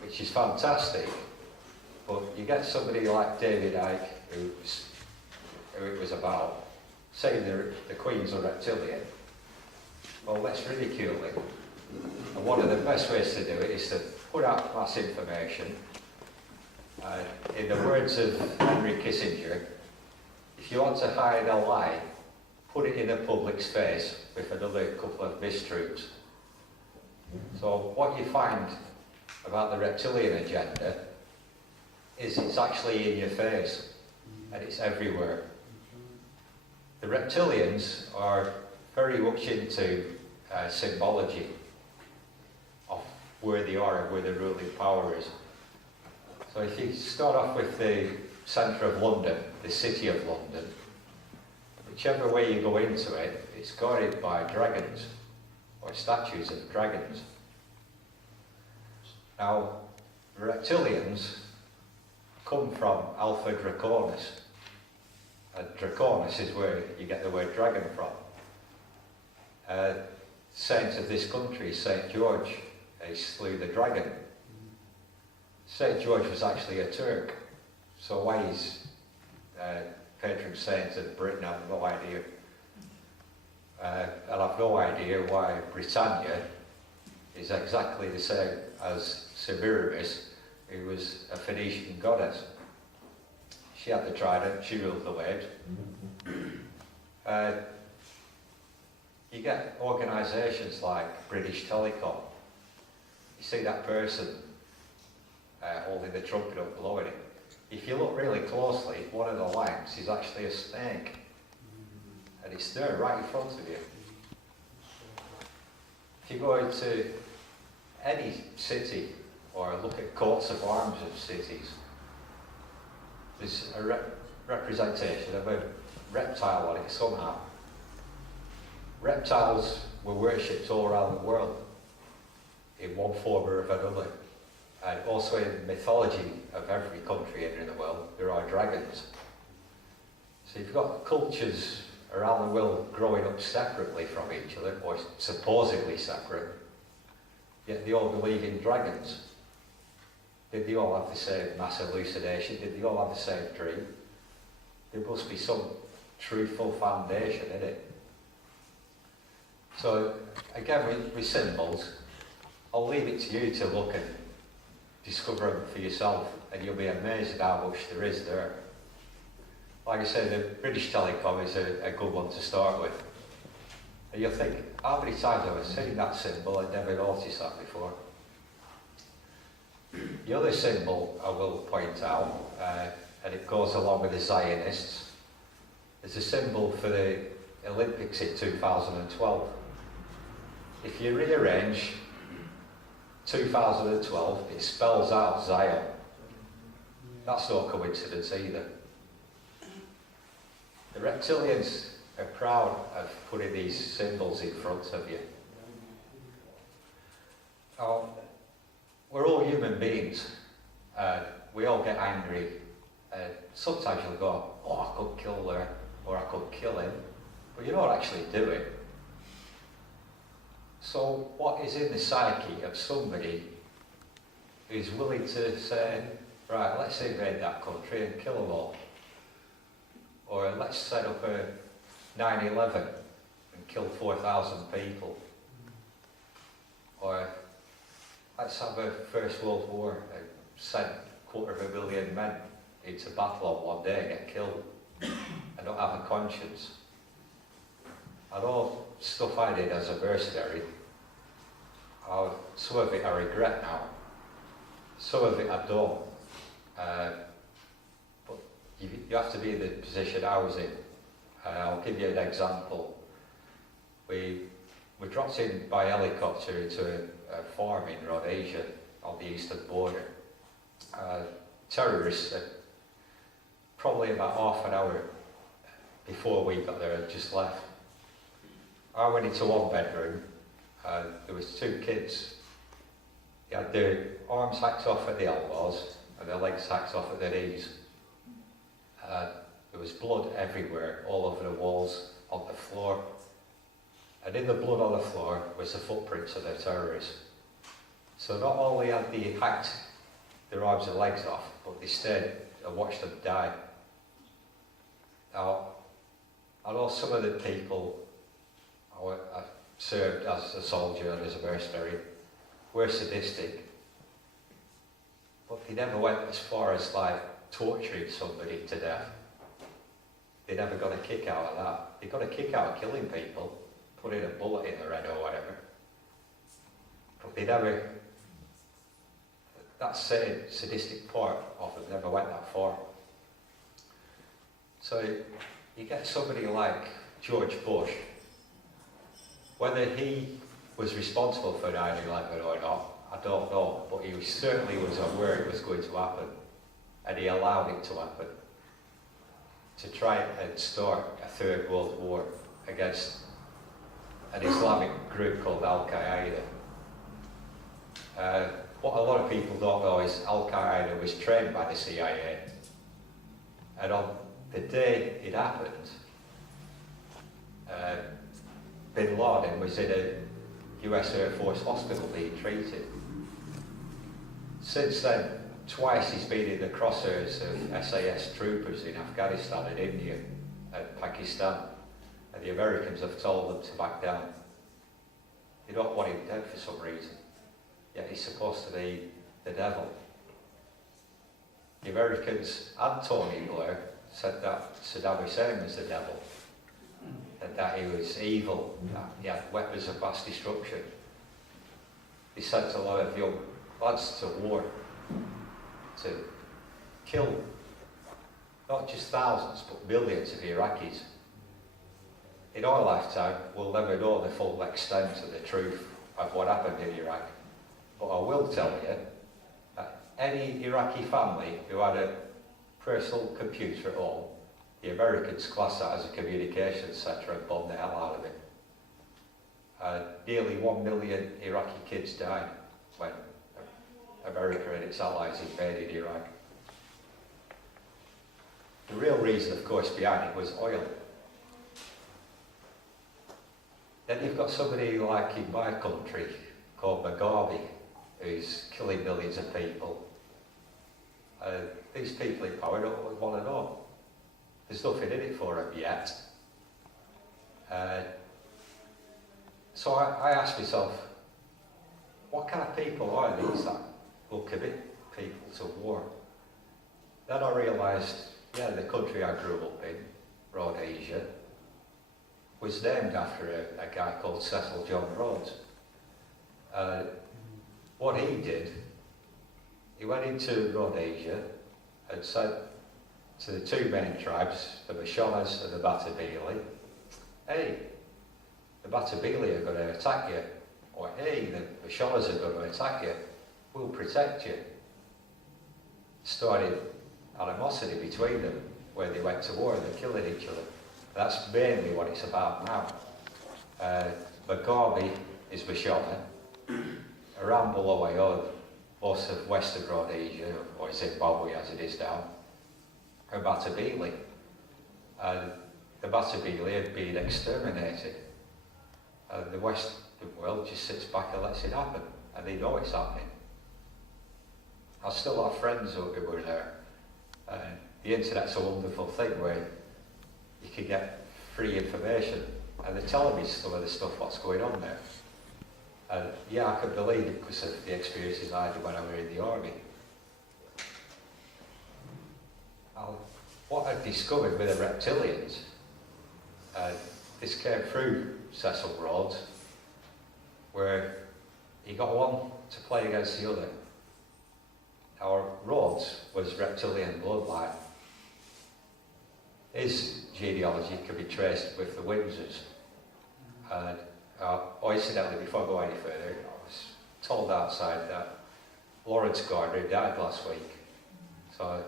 which is fantastic, but you get somebody like David Icke who it was about saying the Queen's a reptilian. Well, let's ridicule him. And one of the best ways to do it is to put out mass information In the words of Henry Kissinger, if you want to hide a lie, put it in the public's face with another couple of mistruths. So what you find about the reptilian agenda is it's actually in your face and it's everywhere. The reptilians are very much into symbology of where they are and where the ruling power is. So if you start off with the centre of London, the city of London, whichever way you go into it, it's guarded by dragons, or statues of dragons. Now, the reptilians come from Alpha Draconis, and Draconis is where you get the word dragon from. Saint of this country, St. George, he slew the dragon. St. George was actually a Turk, so why he's patron saint of Britain, I have no idea. And I've no idea why Britannia is exactly the same as Semiramis, who was a Phoenician goddess. She had the trident, she ruled the waves. You get organisations like British Telecom. You see that person holding the trumpet up, blowing it. If you look really closely, one of the lamps is actually a snake. And it's there right in front of you. If you go into any city or look at coats of arms of cities, there's a representation of a reptile on it somehow. Reptiles were worshipped all around the world in one form or another. And also in the mythology of every country in the world, there are dragons. So you've got cultures around the world growing up separately from each other, or supposedly separate, yet they all believe in dragons. Did they all have the same mass hallucination? Did they all have the same dream? There must be some truthful foundation in it. So again, with symbols, I'll leave it to you to look and discover them for yourself, and you'll be amazed at how much there is there. Like I say, the British Telecom is a good one to start with. And you'll think, how many times have I seen that symbol and never noticed that before? The other symbol I will point out, and it goes along with the Zionists, is a symbol for the Olympics in 2012. If you rearrange 2012, it spells out Zion. That's no coincidence either. The reptilians are proud of putting these symbols in front of you. Now, we're all human beings. We all get angry. Sometimes you'll go, oh, I could kill her, or I could kill him. But you don't actually do it. So what is in the psyche of somebody who's willing to say, right, let's invade that country and kill them all? Or let's set up a 9/11 and kill 4,000 people? Or let's have a First World War and send 250,000 men into battle on one day and get killed and not have a conscience. And all stuff I did as a mercenary, some of it I regret now, some of it I don't. But you have to be in the position I was in. I'll give you an example. We dropped in by helicopter into a farm in Rhodesia on the eastern border. Terrorists, probably about half an hour before we got there, had just left. I went into one bedroom, there was two kids. They had their arms hacked off at the elbows and their legs hacked off at their knees. There was blood everywhere, all over the walls, on the floor. And in the blood on the floor was the footprints of the terrorists. So not only had they hacked their arms and legs off, but they stayed and watched them die. Now, I know some of the people I served as a soldier and as a mercenary were sadistic, but they never went as far as like torturing somebody to death. They never got a kick out of that. They got a kick out of killing people, putting a bullet in their head or whatever. But they never, that sadistic part of them never went that far. So you get somebody like George Bush, whether he was responsible for 9/11 or not, I don't know, but he certainly was aware it was going to happen, and he allowed it to happen, to try and start a third world war against an Islamic group called Al-Qaeda. What a lot of people don't know is Al-Qaeda was trained by the CIA, and on the day it happened, Bin Laden was in a US Air Force hospital being treated. Since then, twice he's been in the crosshairs of SAS troopers in Afghanistan and India and Pakistan, and the Americans have told them to back down. They don't want him dead for some reason, yet he's supposed to be the devil. The Americans and Tony Blair said that Saddam Hussein was the devil, and that he was evil, that he had weapons of mass destruction. He sent a lot of young lads to war to kill not just thousands but millions of Iraqis. In our lifetime, we'll never know the full extent of the truth of what happened in Iraq. But I will tell you that any Iraqi family who had a personal computer at home, the Americans class that as a communications centre and bombed the hell out of it. Nearly 1 million Iraqi kids died when America and its allies invaded Iraq. The real reason, of course, behind it was oil. Then you've got somebody like in my country called Mugabe, who's killing millions of people. These people in power don't want to know. There's nothing in it for them yet. So I asked myself, what kind of people are these that will commit people to war? Then I realised, yeah, the country I grew up in, Rhodesia, was named after a guy called Cecil John Rhodes. What he did, he went into Rhodesia and said to the two main tribes, the Mashonas and the Matabele, hey, the Matabele are going to attack you, or hey, the Mashonas are going to attack you, we'll protect you. Started animosity between them, where they went to war and they're killing each other. That's mainly what it's about now. Mugabe is Mashona, around Bulawayo, most of Western Rhodesia, or Zimbabwe as it is now, are Matabele. And the Matabele had been exterminated. And the Western world just sits back and lets it happen, and they know it's happening. I still have friends who were there. The internet's a wonderful thing where you can get free information, and they're telling me some of the stuff what's going on there. And yeah, I can believe it because of the experiences I had when I was in the army. What I discovered with the Reptilians, this came through Cecil Rhodes, where he got one to play against the other. Our Rhodes was reptilian bloodline. His genealogy could be traced with the Windsors. And incidentally, before I go any further, I was told outside that Lawrence Gardner died last week. So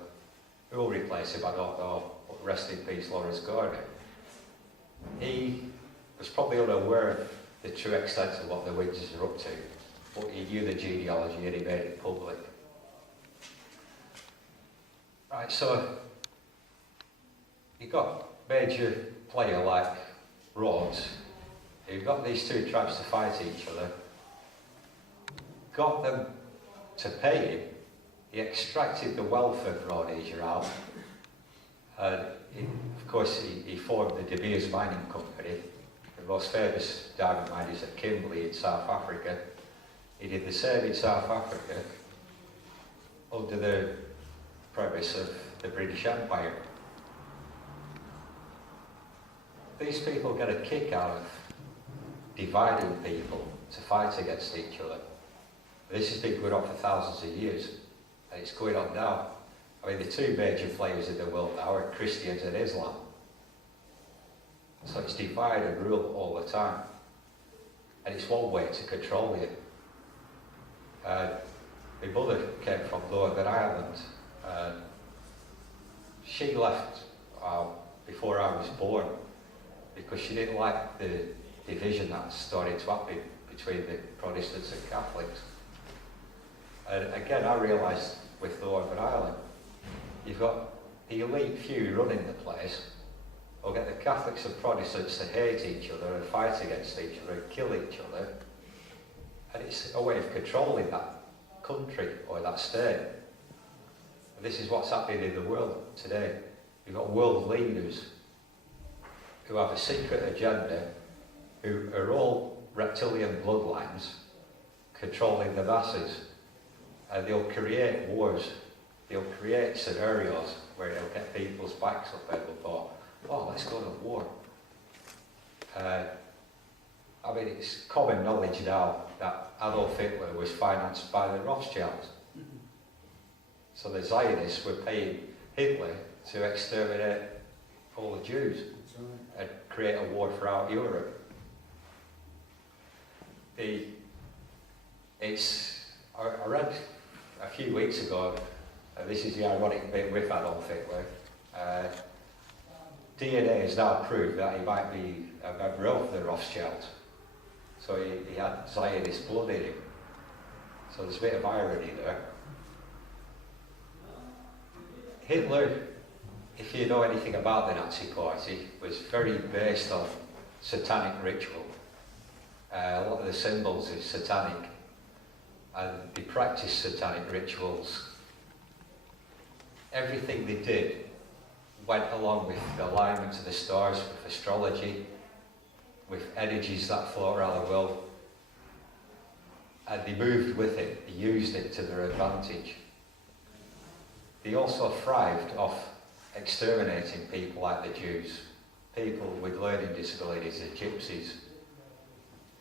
who will replace him, I don't know. But rest in peace, Lawrence Gardner. He was probably unaware of the true extent of what the Windsors are up to, but he knew the genealogy and he made it public. Right, so you've got major player like Rhodes, who got these two tribes to fight each other, got them to pay him. He extracted the wealth of Rhodesia out, and of course he formed the De Beers Mining Company. The most famous diamond mine is at Kimberley in South Africa. He did the same in South Africa. under the premise of the British Empire. These people get a kick out of dividing people to fight against each other. This has been going on for thousands of years, and it's going on now. I mean, the two major players in the world now are Christians and Islam. So it's divide and rule all the time. And it's one way to control you. My mother came from Northern Ireland. She left before I was born because she didn't like the division that started to happen between the Protestants and Catholics. And again, I realised with Northern Ireland, you've got the elite few running the place, or get the Catholics and Protestants to hate each other and fight against each other and kill each other. And it's a way of controlling that country or that state. And this is what's happening in the world today. You've got world leaders who have a secret agenda, who are all reptilian bloodlines, controlling the masses. And they'll create wars, they'll create scenarios where they'll get people's backs up and they'll go, oh, let's go to war. I mean, it's common knowledge now that Adolf Hitler was financed by the Rothschilds. So the Zionists were paying Hitler to exterminate all the Jews and create a war throughout Europe. I read a few weeks ago, this is the ironic bit with Adolf Hitler, DNA has now proved that he might be a member of the Rothschilds. So he had Zionist blood in him. So there's a bit of irony there. Hitler, if you know anything about the Nazi Party, was very based on satanic ritual. A lot of the symbols is satanic, and they practiced satanic rituals. Everything they did went along with the alignment of the stars, with astrology, with energies that float around the world. And they moved with it, they used it to their advantage. They also thrived off exterminating people like the Jews, people with learning disabilities, the gypsies.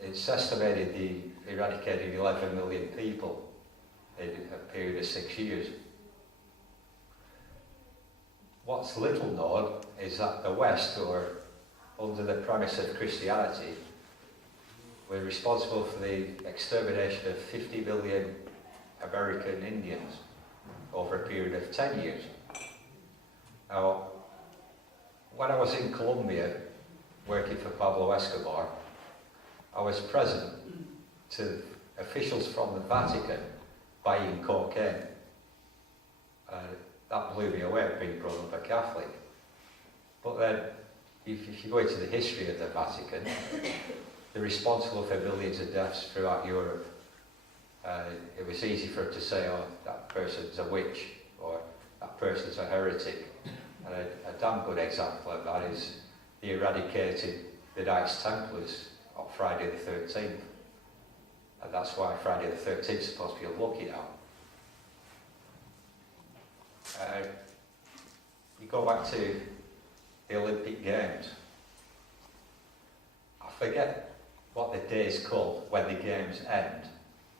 It's estimated they eradicated 11 million people in a period of 6 years. What's little known is that the West, or under the premise of Christianity, were responsible for the extermination of 50 million American Indians over a period of 10 years. Now, when I was in Colombia working for Pablo Escobar, I was present to officials from the Vatican buying cocaine. That blew me away, being brought up a Catholic. But then, if you go into the history of the Vatican, they're responsible for millions of deaths throughout Europe. It was easy for them to say, oh, that person's a witch, or that person's a heretic. And a damn good example of that is they eradicated the Knights Templars on Friday the 13th. And that's why Friday the 13th is supposed to be unlucky now. You go back to the Olympic Games. I forget what the day is called when the games end,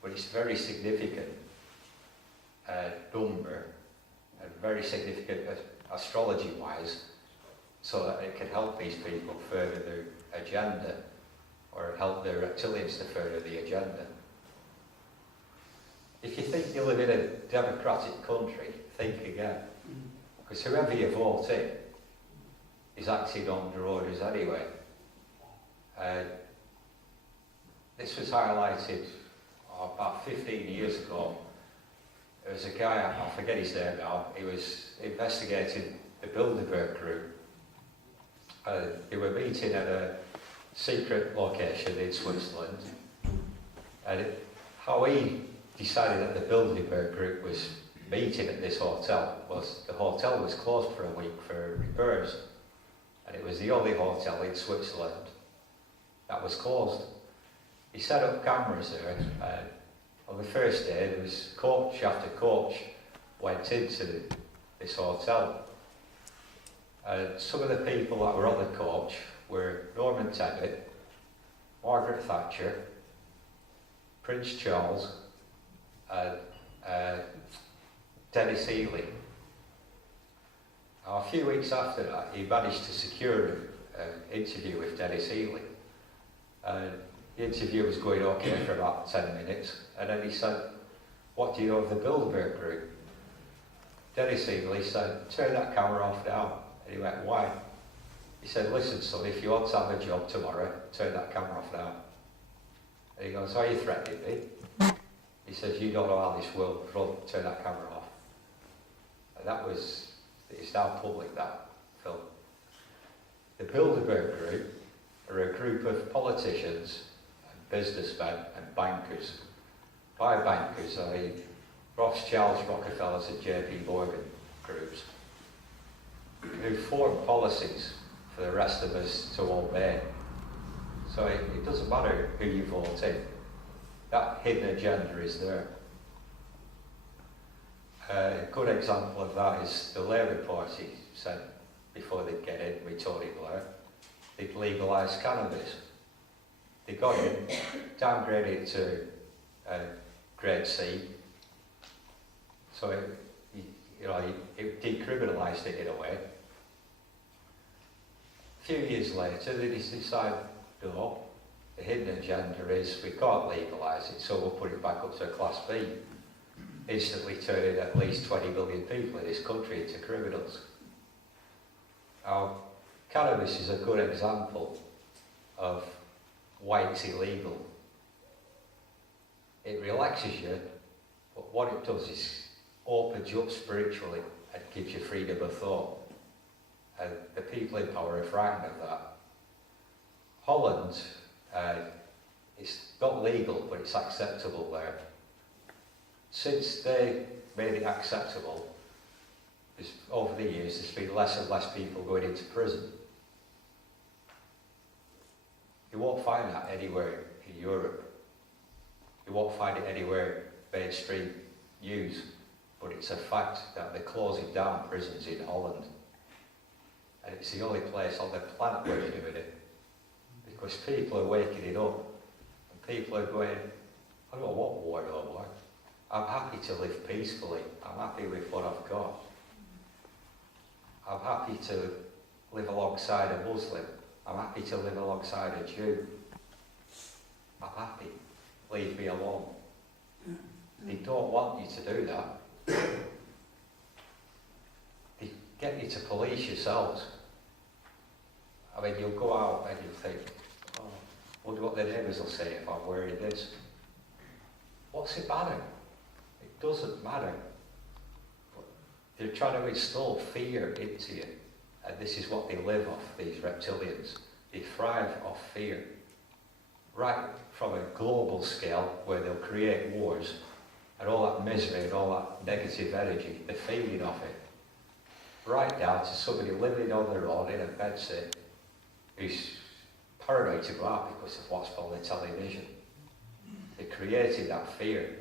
but it's very significant number, and very significant astrology-wise, so that it can help these people further their agenda, or help the reptilians to further the agenda. If you think you live in a democratic country, think again. Because whoever you vote in is acting under orders anyway. This was highlighted about 15 years ago. There was a guy, I forget his name now, he was investigating the Bilderberg group. They were meeting at a secret location in Switzerland. And how he decided that the Bilderberg group was meeting at this hotel was the hotel was closed for a week for repairs, and it was the only hotel in Switzerland that was closed. He set up cameras there, and on the first day there was coach after coach went into this hotel. And some of the people that were on the coach were Norman Tebbit, Margaret Thatcher, Prince Charles, and Dennis Ely. Now, a few weeks after that, he managed to secure an interview with Dennis Ely. The interview was going okay for about 10 minutes, and then he said, "What do you know of the Bilderberg Group?" Dennis Ely said, "Turn that camera off now." And he went, "Why?" He said, "Listen, son, if you want to have a job tomorrow, turn that camera off now." And he goes, "Are you threatening me?" He says, "You don't know how this world runs, turn that camera off." And it's now public, that film. The Bilderberg Group are a group of politicians and businessmen and bankers. By bankers, I mean Rothschilds, Rockefellers and JP Morgan groups, who form policies for the rest of us to obey. So it doesn't matter who you vote in, that hidden agenda is there. A good example of that is the Labour Party said before they'd get in with Tony Blair, they'd legalise cannabis. They got in, downgraded it to grade C, so it decriminalised it in a way. A few years later, they decided, no, the hidden agenda is we can't legalise it, so we'll put it back up to a Class B, instantly turning at least 20 million people in this country into criminals. Now, cannabis is a good example of why it's illegal. It relaxes you, but what it does is opens you up spiritually and gives you freedom of thought. And the people in power are frightened of that. Holland, it's not legal, but it's acceptable there. Since they made it acceptable, over the years there's been less and less people going into prison. You won't find that anywhere in Europe. You won't find it anywhere mainstream news, but it's a fact that they're closing down prisons in Holland. And it's the only place on the planet where they're doing it. Because people are waking it up, and people are going, I don't want war no more. I'm happy to live peacefully. I'm happy with what I've got. I'm happy to live alongside a Muslim. I'm happy to live alongside a Jew. I'm happy. Leave me alone. They don't want you to do that. They get you to police yourselves. I mean, you'll go out and you'll think, oh, I wonder what the neighbours will say if I'm wearing this. What's it matter? It doesn't matter. But they're trying to install fear into you. And this is what they live off, these reptilians. They thrive off fear. Right from a global scale, where they'll create wars, and all that misery and all that negative energy, they're feeding off it. Right down to somebody living on their own in a bedsit, who's paranoid to go out because of what's on the television. They're creating that fear.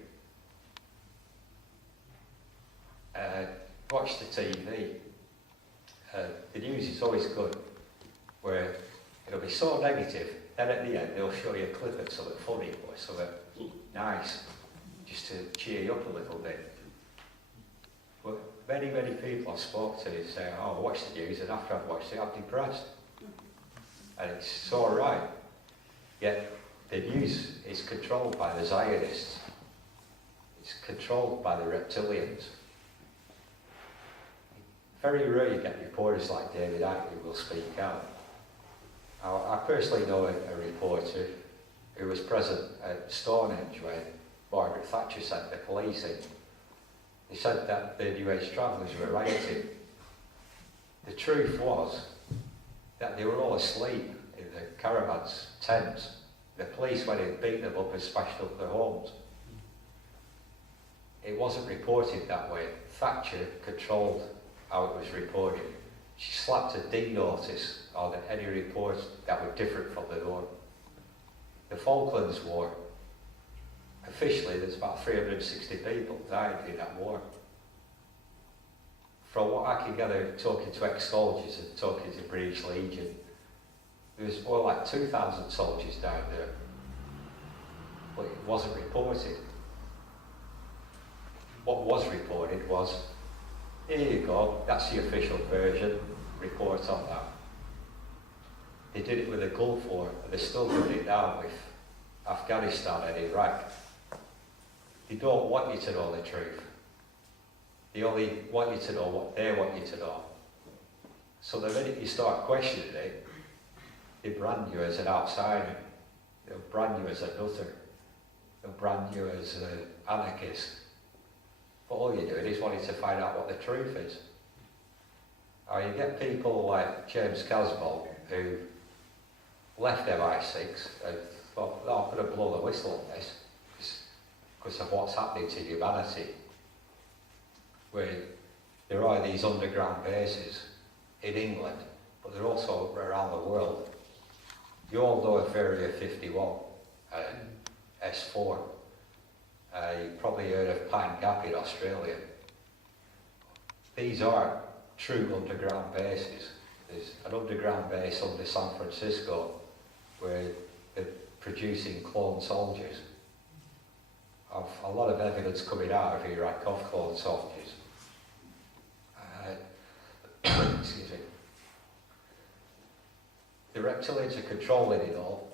Watch the TV. The news is always good, where it'll be so negative, then at the end they'll show you a clip of something funny or something nice, just to cheer you up a little bit. But many, many people I spoke to say, oh, I watch the news, and after I've watched it, I'm depressed. And it's all right. Yet the news is controlled by the Zionists. It's controlled by the reptilians. Very rare you get reporters like David Icke who will speak out. Now, I personally know a reporter who was present at Stonehenge when Margaret Thatcher sent the police in. He said that the New Age travellers were rioting. The truth was that they were all asleep in the caravans, tents. The police went in, beat them up and smashed up their homes. It wasn't reported that way. Thatcher controlled how it was reported. She slapped a D notice on any reports that were different from the norm. The Falklands War, officially there's about 360 people died in that war. sat together talking to ex-soldiers and talking to British Legion. There was more like 2,000 soldiers down there, but it wasn't reported. What was reported was, here you go, that's the official version, report on that. They did it with the Gulf War, and they're still doing it now with Afghanistan and Iraq. They don't want you to know the truth. They only want you to know what they want you to know. So the minute you start questioning it, they brand you as an outsider. They'll brand you as a nutter. They'll brand you as an anarchist. But all you're doing is wanting to find out what the truth is. Or you get people like James Casbolt, who left MI6 and thought, oh, I'm going to blow the whistle on this because of what's happening to humanity. Where there are these underground bases in England, but they're also around the world. You all know of Area 51, S4. You've probably heard of Pine Gap in Australia. These are true underground bases. There's an underground base under San Francisco where they're producing clone soldiers. Of a lot of evidence coming out of Iraq of clone soldiers. Excuse me. The reptilians are controlling it all.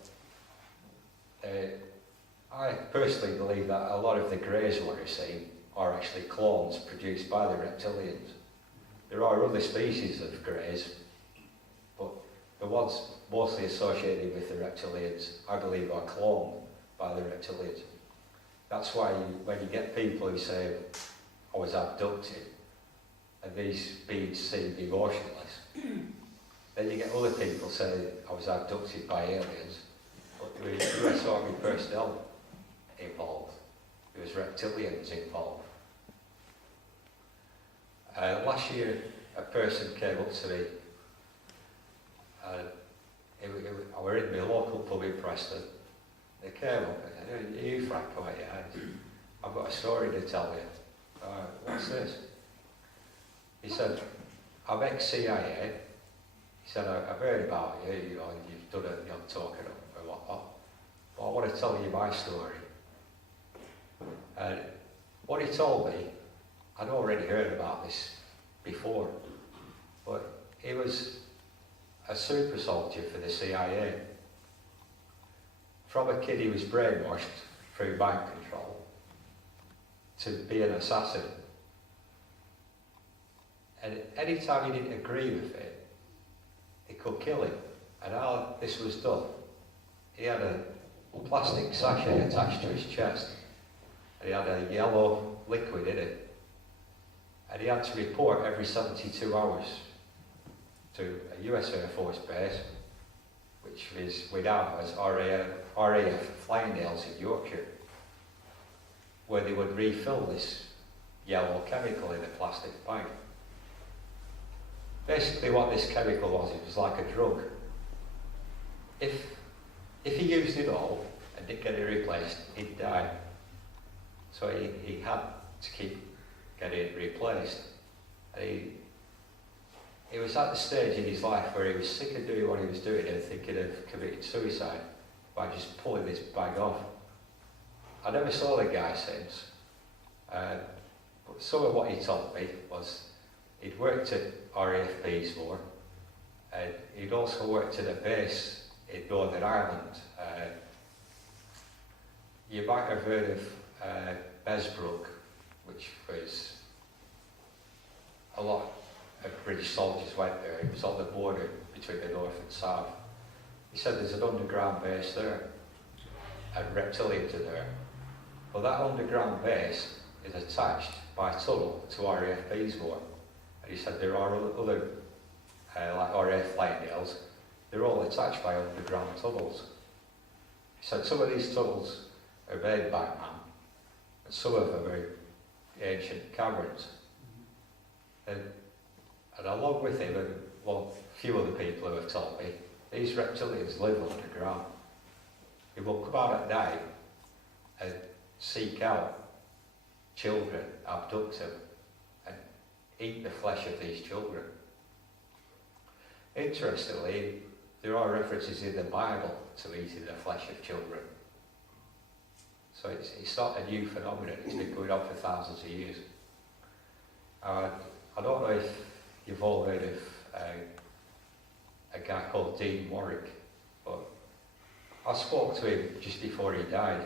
I personally believe that a lot of the greys we're seeing are actually clones produced by the reptilians. There are other species of greys, but the ones mostly associated with the reptilians, I believe, are cloned by the reptilians. That's why when you get people who say, I was abducted, and these beings seem emotionless, then you get other people saying, I was abducted by aliens, but there was US Army personnel involved. There was reptilians involved. Last year, a person came up to me, and I were in my local pub in Preston. They came up and said, are you Frank? I went, yeah. I've got a story to tell you. What's this? He said, I'm ex-CIA. He said, I've heard about you, you know, you've done it, you're talking and whatnot. But I want to tell you my story. And what he told me, I'd already heard about this before, but he was a super soldier for the CIA. From a kid he was brainwashed through mind control to be an assassin. And any time he didn't agree with it, it could kill him. And how this was done, he had a plastic sachet attached to his chest, and he had a yellow liquid in it. And he had to report every 72 hours to a US Air Force base, which is we now as RAF Flyingdales in Yorkshire, where they would refill this yellow chemical in a plastic bag. Basically what this chemical was, it was like a drug. If he used it all and didn't get it replaced, he'd die. So he had to keep getting it replaced. And he was at the stage in his life where he was sick of doing what he was doing and thinking of committing suicide by just pulling this bag off. I never saw the guy since. But some of what he told me was he'd worked at RAF Peasmore, and he'd also worked at a base in Northern Ireland. You might have heard of Besbrook, which was a lot of British soldiers went there. It was on the border between the north and south. He said there's an underground base there, and reptilians are there. Well, that underground base is attached by tunnel to RAF Peasmore. And he said there are other, like RAF Flyingdales, they're all attached by underground tunnels. He said some of these tunnels are made by man, and some of them are ancient caverns. And along with him, and well, a few other people who have told me, these reptilians live underground. They will come out at night and seek out children, abduct them, and eat the flesh of these children. Interestingly, there are references in the Bible to eating the flesh of children. So it's not a new phenomenon, it's been going on for thousands of years. I don't know if you've all heard of a guy called Dean Warwick, but I spoke to him just before he died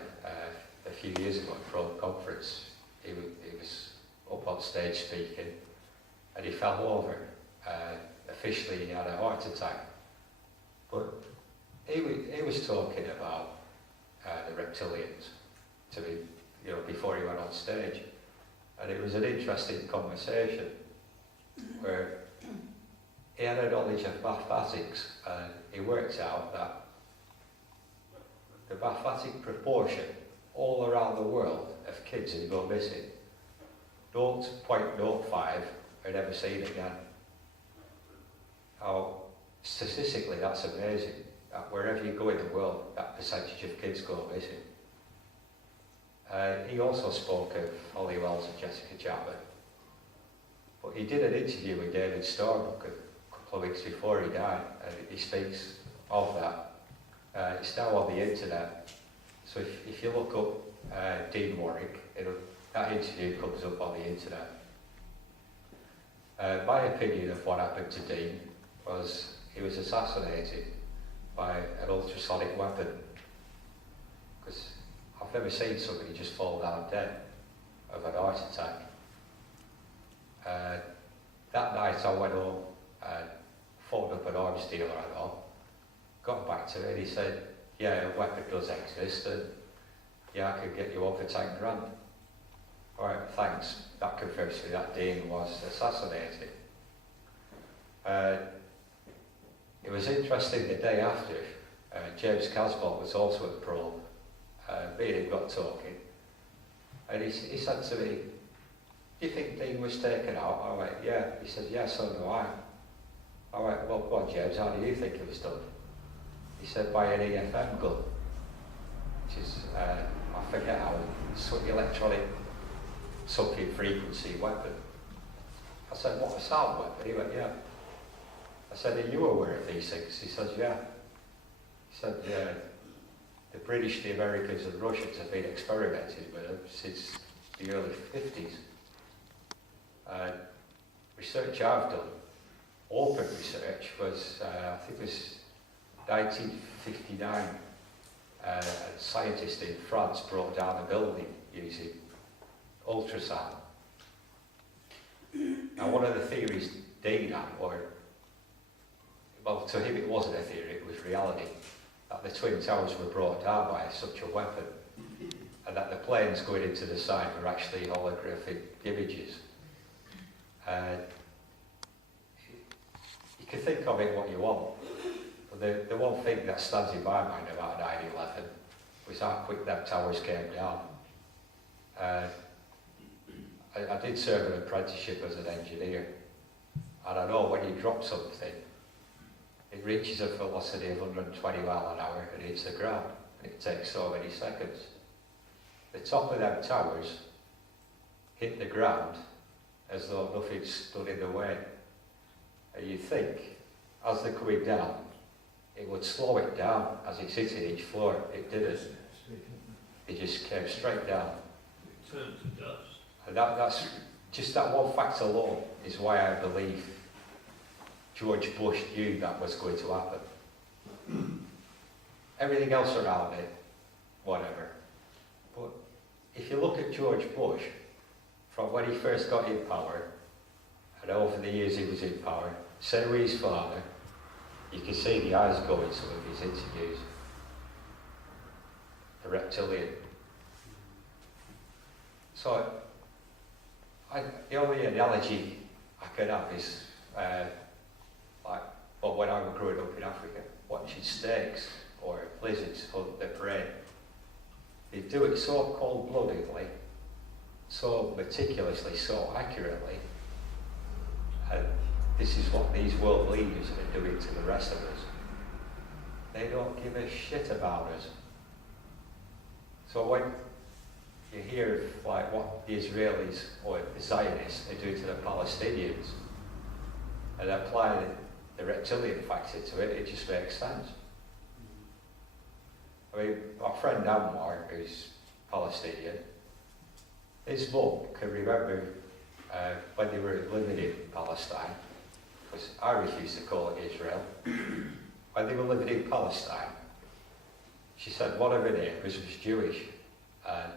a few years ago for a conference. He was up on stage speaking and he fell over. Officially he had a heart attack. But he was talking about the reptilians to me, before he went on stage. And it was an interesting conversation where he had a knowledge of mathematics and he worked out that the mathematic proportion all around the world of kids who go missing, 0.05 are never seen again. How statistically that's amazing, that wherever you go in the world, that percentage of kids go missing. He also spoke of Holly Wells and Jessica Chapman. But he did an interview with David Starbuck a couple of weeks before he died, and he speaks of that. It's now on the internet. So if you look up Dean Warwick, that interview comes up on the internet. My opinion of what happened to Dean was he was assassinated by an ultrasonic weapon. Because I've never seen somebody just fall down dead of an heart attack. That night I went home and phoned up an arms dealer I know, got back to him and he said, yeah, a weapon does exist and yeah, I could get you over 10 grand. Alright, thanks. That confirms to me that Dean was assassinated. It was interesting the day after, James Casbolt was also at the probe. Me and him got talking, and he said to me, do you think Dean was taken out? I went, yeah. He said, yeah, so do I. I went, well, go on, James, how do you think it was done? He said, by an EFM gun, which is, I forget how, electronic something frequency weapon. I said, what, a sound weapon? He went, yeah. I said, are you aware of these things? He said, yeah. He said, yeah. The British, the Americans and the Russians have been experimenting with them since the early 50s. Research I've done, open research, was, I think it was 1959, a scientist in France brought down a building using ultrasound. Now one of the theories Dean had, well, to him it wasn't a theory, it was reality, that the Twin Towers were brought down by such a weapon, and that the planes going into the side were actually holographic images. You can think of it what you want, but the one thing that stands in my mind about 9/11 was how quick them towers came down. I did serve an apprenticeship as an engineer, and I know when you drop something, it reaches a velocity of 120 miles an hour and hits the ground, and it takes so many seconds. The top of them towers hit the ground as though nothing stood in the way. And you think, as they're coming down, it would slow it down as it's hitting each floor. It didn't. It just came straight down. It turned to dust. And that's just that one fact alone is why I believe George Bush knew that was going to happen. Everything else around it, whatever. But if you look at George Bush, from when he first got in power, and over the years he was in power, same with his father, you can see the eyes go in some of his interviews. The reptilian. So, the only analogy I could have is when I was growing up in Africa, watching snakes or lizards hunt their prey. They do it so cold-bloodedly, so meticulously, so accurately, and this is what these world leaders are doing to the rest of us. They don't give a shit about us. So when you hear of like what the Israelis or the Zionists they do to the Palestinians, and apply the reptilian factor to it, it just makes sense. I mean, my friend Anwar, who's Palestinian, his mum can remember when they were living in Palestine, because I refuse to call it Israel, when they were living in Palestine, she said one of her neighbours was Jewish, and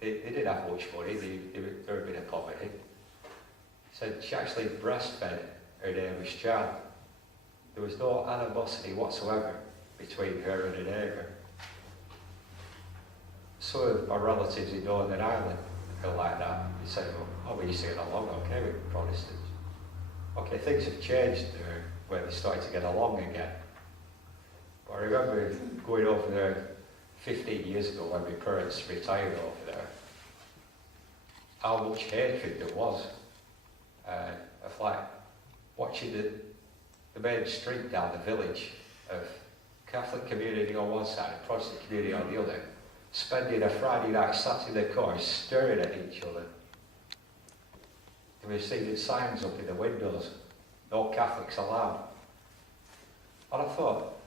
they didn't have much money, they were a bit of poverty. Said she actually breastfed her neighbour's child. There was no animosity whatsoever between her and her neighbour. Some of my relatives in Northern Ireland are like that. They say, oh, we used to get along okay with Protestants. Okay, things have changed there where they started to get along again. But I remember going over there 15 years ago when my parents retired over there, how much hatred there was. Of like watching the main street down the village of Catholic community on one side and Protestant community on the other, spending a Friday night sat in the cars staring at each other. They were seeing signs up in the windows, no Catholics allowed. And I thought,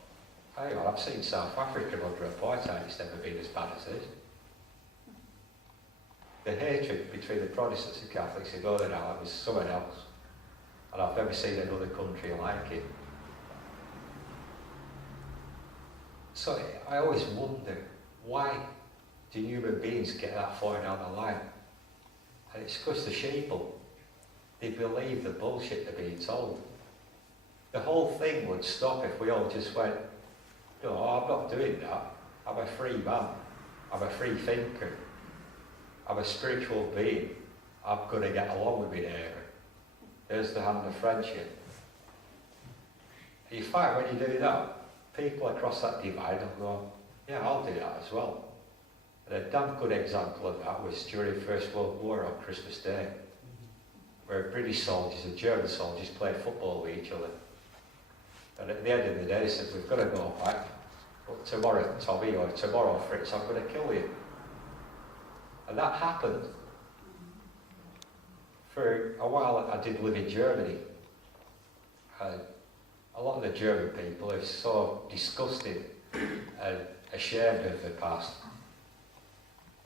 hang on, I've seen South Africa under apartheid, it's never been as bad as this. The hatred between the Protestants and Catholics in Northern Ireland was something else. And I've never seen another country like it. So I always wonder, why do human beings get that far down the line? And it's because the sheeple, they believe the bullshit they're being told. The whole thing would stop if we all just went, no, I'm not doing that. I'm a free man. I'm a free thinker. I'm a spiritual being. I'm going to get along with my neighbour. There's the hand of friendship. And you find when you do that, people across that divide will go, yeah, I'll do that as well. And a damn good example of that was during the First World War on Christmas Day, where British soldiers and German soldiers played football with each other. And at the end of the day, they said, we've got to go back. But tomorrow, Tommy, or tomorrow, Fritz, I'm going to kill you. And that happened. For a while, I did live in Germany. And a lot of the German people are so disgusted and ashamed of the past.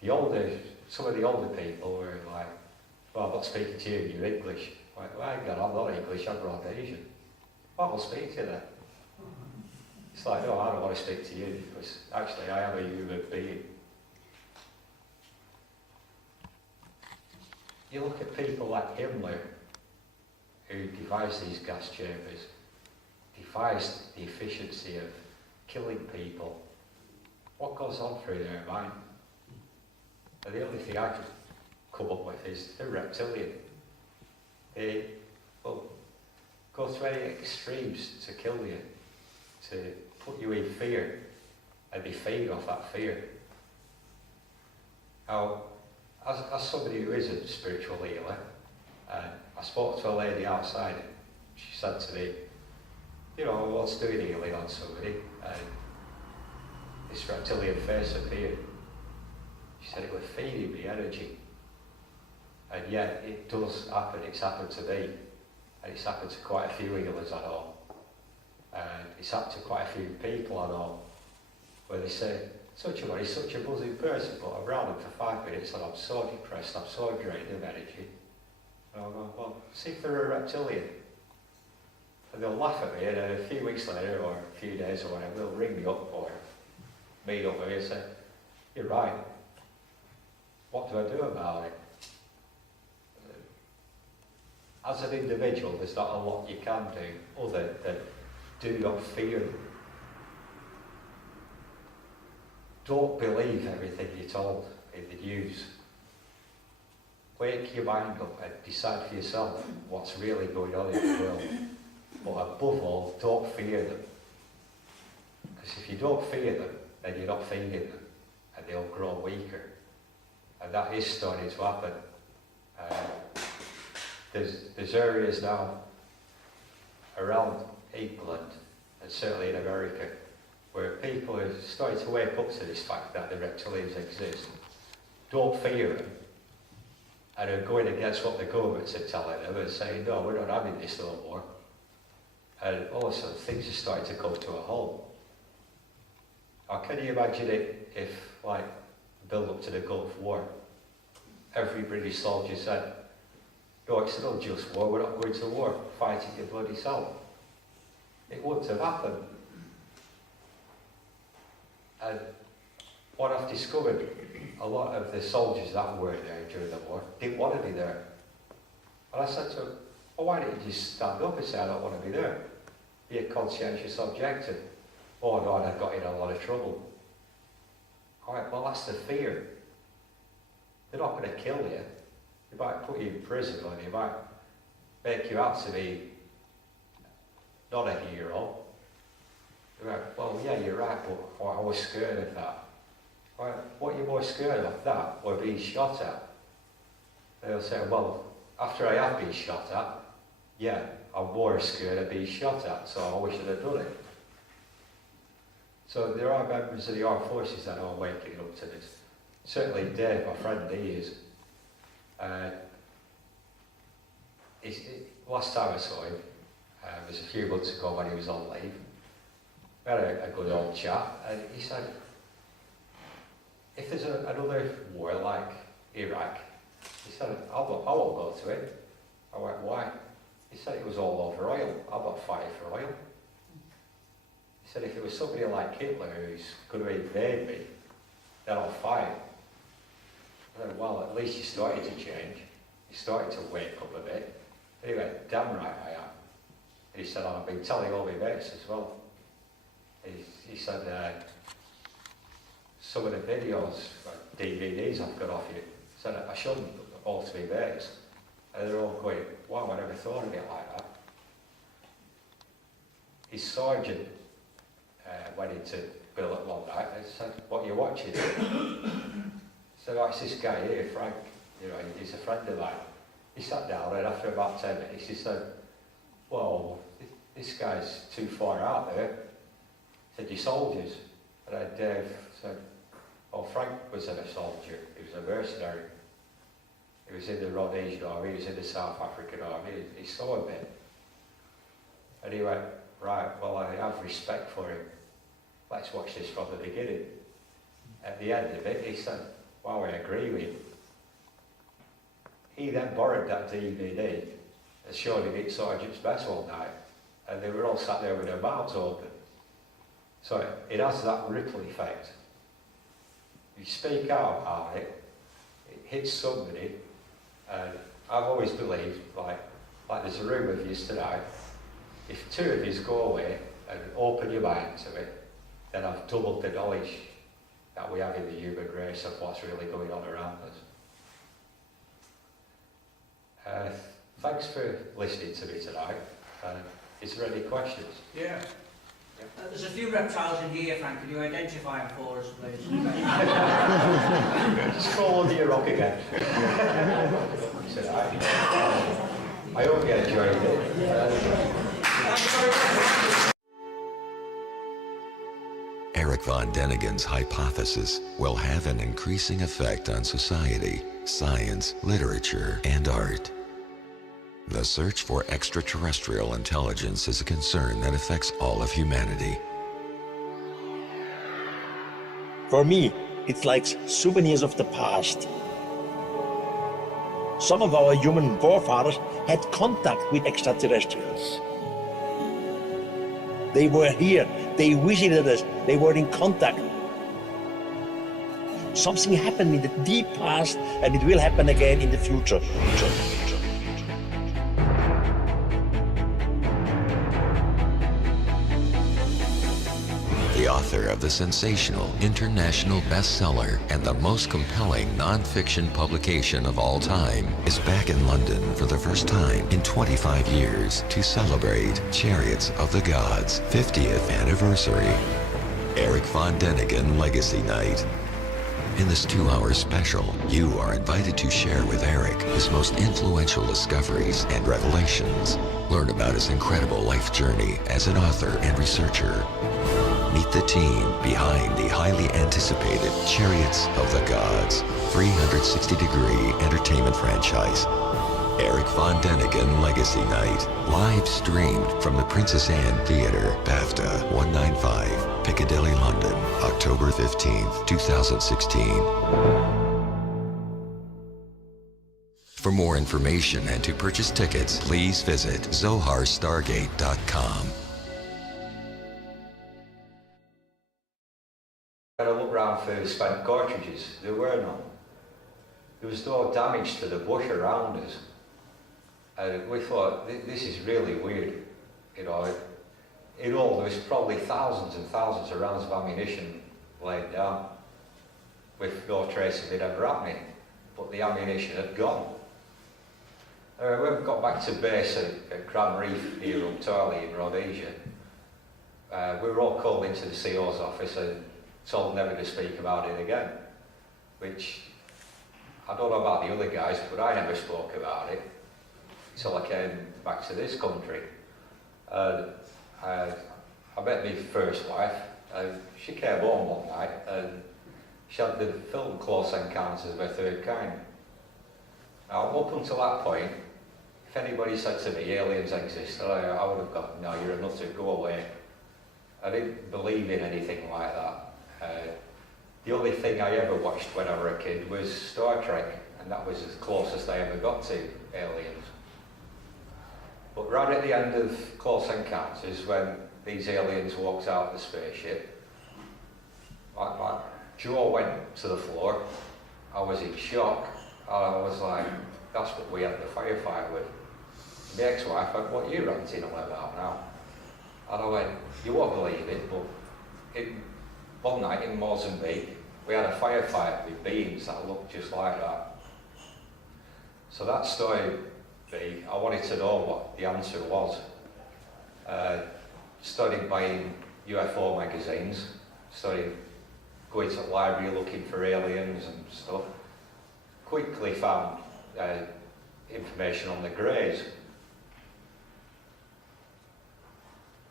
Some of the older people were like, well, I'm not speaking to you, you're English. I'm like, well, hang on, I'm not English, I'm Rhodesian. Well, I'll speak to you then. It's like, no, I don't want to speak to you, because actually I am a human being. You look at people like Himmler, who devised these gas chambers, devised the efficiency of killing people. What goes on through their mind? And the only thing I could come up with is they're reptilian. They will go to any extremes to kill you, to put you in fear, and they feed off that fear. Now, as somebody who is a spiritual healer, I spoke to a lady outside, and she said to me, you know, I was doing healing on somebody, and this reptilian face appeared. She said it was feeding me energy. And yet it does happen, it's happened to me, and it's happened to quite a few healers I know. And it's happened to quite a few people I know, where they say, such a buzzing person, but I'm around them for 5 minutes and I'm so depressed, I'm so drained of energy. And I'll go, well, see if they're a reptilian. And they'll laugh at me, and then a few weeks later, or a few days or whatever, they'll ring me up or meet up with me and say, you're right, what do I do about it? As an individual, there's not a lot you can do other than do not fear them. Don't believe everything you're told in the news. Wake your mind up and decide for yourself what's really going on in the world. But above all, don't fear them. Because if you don't fear them, then you're not feeding them, and they'll grow weaker. And that is starting to happen. There's areas now around England, and certainly in America, where people are starting to wake up to this fact that the reptilians exist. don't fear them, and are going against what the governments are telling them and saying, no, we're not having this no more. And all of a sudden things are starting to come to a halt. Now can you imagine it if, like, build up to the Gulf War, every British soldier said, no, it's an unjust war, we're not going to war, fighting your bloody self. It wouldn't have happened. And what I've discovered, a lot of the soldiers that were there during the war didn't want to be there. And I said to them, well, why don't you just stand up and say, I don't want to be there? Be a conscientious objector. Oh no, and I got in a lot of trouble. All right, well, that's the fear. They're not going to kill you. They might put you in prison, or they might make you out to be not a hero. You're like, well, yeah, you're right, but I was scared of that. Right, what are you more scared of, that or being shot at? And they'll say, well, after I have been shot at, yeah, I'm more scared of being shot at, so I wish I'd have done it. So there are members of the armed forces that are waking up to this. Certainly Dave, my friend, he is. Last time I saw him, it was a few months ago when he was on leave. We had a good old chat, and he said, if there's another war like Iraq, he said, I won't go to it. I went, why? He said, it was all over oil. I'm not fighting for oil. He said, if it was somebody like Hitler who's going to invade me, then I'll fight. I said, well, at least you started to change. You started to wake up a bit. And he went, damn right I am. And he said, I've been telling all my mates as well. He said, some of the videos, like DVDs I've got off you, said I showed them all to my mates. And they're all going, wow, I never thought of it like that. His sergeant went into Bill at one night and said, what are you watching? So it's this guy here, Frank, you know, he's a friend of mine. He sat down and after about 10 minutes he said, well, this guy's too far out there. He said, you soldiers. And then Dave said, oh, Frank wasn't a soldier, he was a mercenary. He was in the Rhodesian army, he was in the South African army, he saw a bit. And he went, right, well, I have respect for him. Let's watch this from the beginning. At the end of it, he said, wow, I agree with you. He then borrowed that DVD and showed him at Sergeant's Mess one night, and they were all sat there with their mouths open. So it has that ripple effect. You speak out about it, it hits somebody, and I've always believed, like there's a room of yous tonight, if two of yous go away and open your mind to it, then I've doubled the knowledge that we have in the human race of what's really going on around us. Thanks for listening to me tonight. Is there any questions? Yeah. There's a few reptiles in here, Frank. Can you identify them for us, please? Just crawl under your rock again. I hope you enjoyed it. Eric von Däniken's hypothesis will have an increasing effect on society, science, literature, and art. The search for extraterrestrial intelligence is a concern that affects all of humanity. For me, it's like souvenirs of the past. Some of our human forefathers had contact with extraterrestrials. They were here, they visited us, they were in contact. Something happened in the deep past and it will happen again in the future. The author of the sensational international bestseller and the most compelling non-fiction publication of all time is back in London for the first time in 25 years to celebrate Chariots of the Gods' 50th anniversary. Eric von Däniken Legacy Night. In this 2-hour special, you are invited to share with Eric his most influential discoveries and revelations. Learn about his incredible life journey as an author and researcher. Meet the team behind the highly anticipated Chariots of the Gods 360-degree entertainment franchise. Eric Von Däniken Legacy Night, live streamed from the Princess Anne Theatre, BAFTA 195, Piccadilly, London, October 15th, 2016. For more information and to purchase tickets, please visit zoharstargate.com. I had a look round for spent cartridges. There were none. There was no damage to the bush around us. And we thought, this is really weird. You know, in all, there was probably thousands and thousands of rounds of ammunition laid down with no trace of it ever happening. But the ammunition had gone. When we got back to base at Cran Reef near Reptilian in Rhodesia, we were all called into the CO's office and told never to speak about it again, which I don't know about the other guys, but I never spoke about it until I came back to this country. I met my first wife, and she came home one night and she had the film Close Encounters of a Third Kind. Now, up until that point, if anybody said to me aliens exist, I would have gone, no, you're a nutter, go away. I didn't believe in anything like that. The only thing I ever watched when I was a kid was Star Trek, and that was as closest I ever got to aliens. But right at the end of Close Encounters, when these aliens walked out of the spaceship, my jaw went to the floor. I was in shock. I was like, that's what we had the firefight with. My ex-wife went, what are you ranting on about now? And I went, you won't believe it, but one night in Mozambique, we had a firefight with beings that looked just like that. So that story, I wanted to know what the answer was. Started buying UFO magazines, started going to the library looking for aliens and stuff. Quickly found information on the Greys.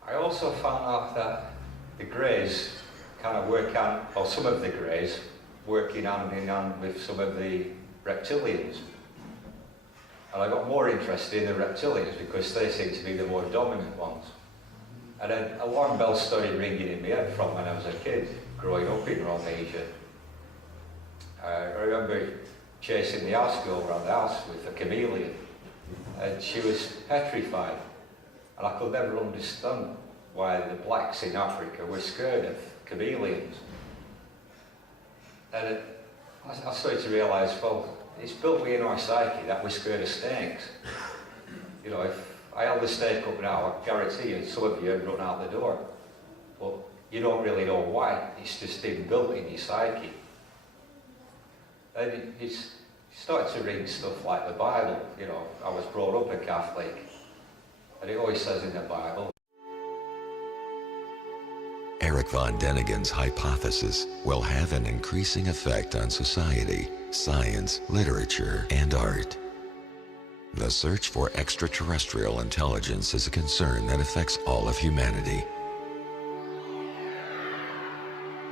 I also found out that the Greys kind of work on, or some of the Greys, working hand in hand with some of the Reptilians. And I got more interested in the Reptilians because they seem to be the more dominant ones. And then alarm bells started ringing in my head from when I was a kid, growing up in Rhodesia. I remember chasing the house girl around the house with a chameleon, and she was petrified. And I could never understand why the blacks in Africa were scared of chameleons. And I started to realise, well, it's built within our psyche that we're scared of snakes. You know, if I held the snake up now, I guarantee you some of you would run out the door. But you don't really know why. It's just inbuilt in your psyche. And it's started to read stuff like the Bible. You know, I was brought up a Catholic, and it always says in the Bible. Eric Von Däniken's hypothesis will have an increasing effect on society, science, literature, and art. The search for extraterrestrial intelligence is a concern that affects all of humanity.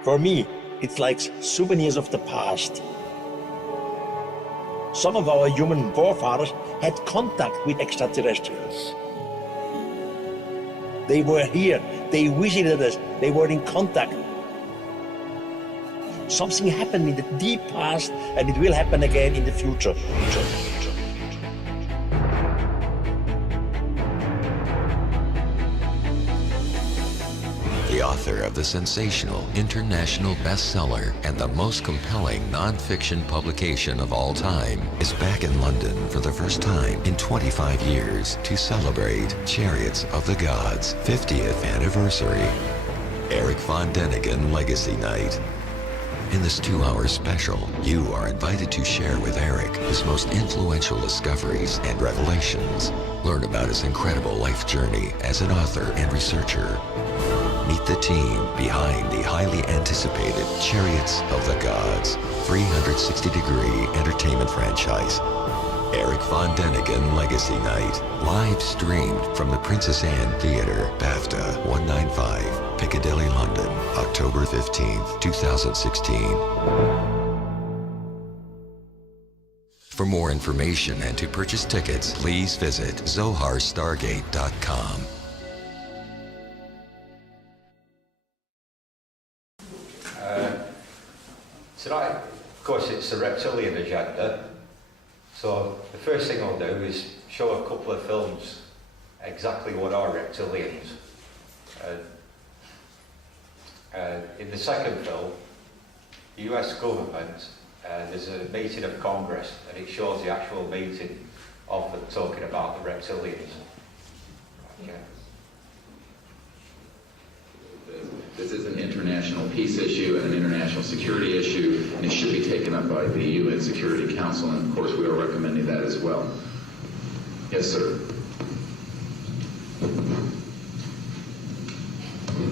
For me, it's like souvenirs of the past. Some of our human forefathers had contact with extraterrestrials. They were here, they visited us, they were in contact. Something happened in the deep past, and it will happen again in the future. The author of the sensational international bestseller and the most compelling non-fiction publication of all time is back in London for the first time in 25 years to celebrate Chariots of the Gods' 50th anniversary. Eric Von Däniken Legacy Night. In this 2-hour special, you are invited to share with Eric his most influential discoveries and revelations. Learn about his incredible life journey as an author and researcher. Meet the team behind the highly anticipated Chariots of the Gods 360-degree entertainment franchise. Eric Von Däniken Legacy Night. Live streamed from the Princess Anne Theatre, BAFTA 195, Piccadilly, London, October 15th, 2016. For more information and to purchase tickets, please visit zoharstargate.com. Tonight, of course, it's the Reptilian agenda. So the first thing I'll do is show a couple of films exactly what are reptilians. In the second film, the US government, there's a meeting of Congress and it shows the actual meeting of them talking about the reptilians. Okay. This is an international peace issue and an international security issue, and it should be taken up by the UN Security Council, and of course we are recommending that as well. Yes, sir.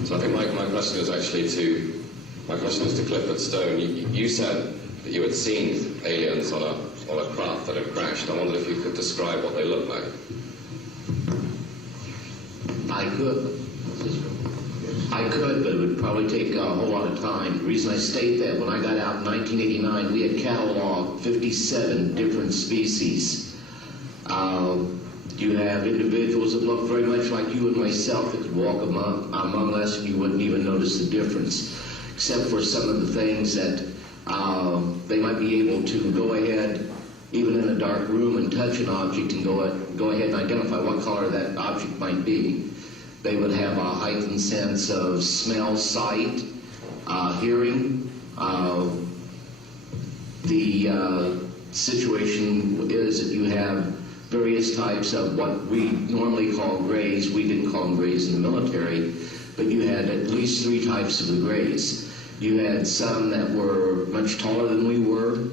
So I think my question is actually to Clifford Stone. You said that you had seen aliens on a craft that had crashed. I wondered if you could describe what they looked like. I could, but it would probably take a whole lot of time. The reason I state that, when I got out in 1989, we had cataloged 57 different species. You have individuals that look very much like you and myself that could walk among us and you wouldn't even notice the difference, except for some of the things that they might be able to go ahead, even in a dark room, and touch an object and go ahead and identify what color that object might be. They would have a heightened sense of smell, sight, hearing. The situation is that you have various types of what we normally call grays. We didn't call them grays in the military, but you had at least 3 types of the grays. You had some that were much taller than we were.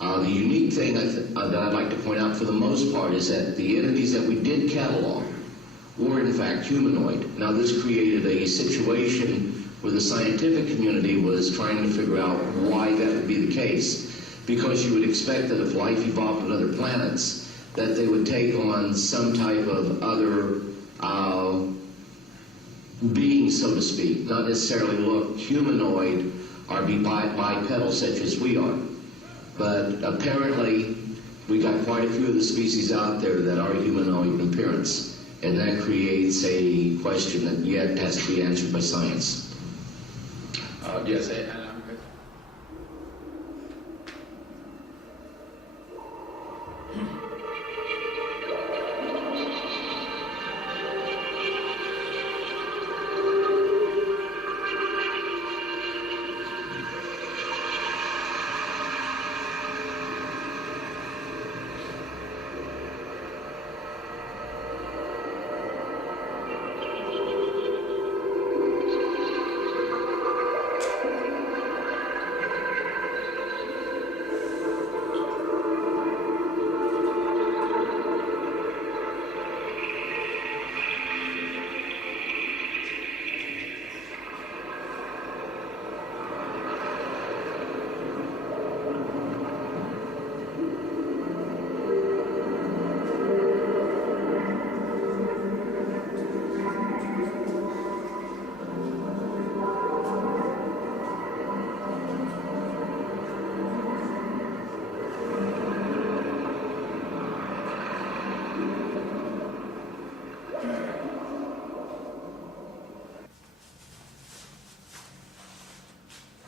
The unique thing that I'd like to point out for the most part is that the entities that we did catalog were in fact humanoid. Now this created a situation where the scientific community was trying to figure out why that would be the case, because you would expect that if life evolved on other planets, that they would take on some type of other being, so to speak, not necessarily look humanoid or be bipedal such as we are. But apparently we got quite a few of the species out there that are humanoid in appearance. And that creates a question that yet has to be answered by science. Yes,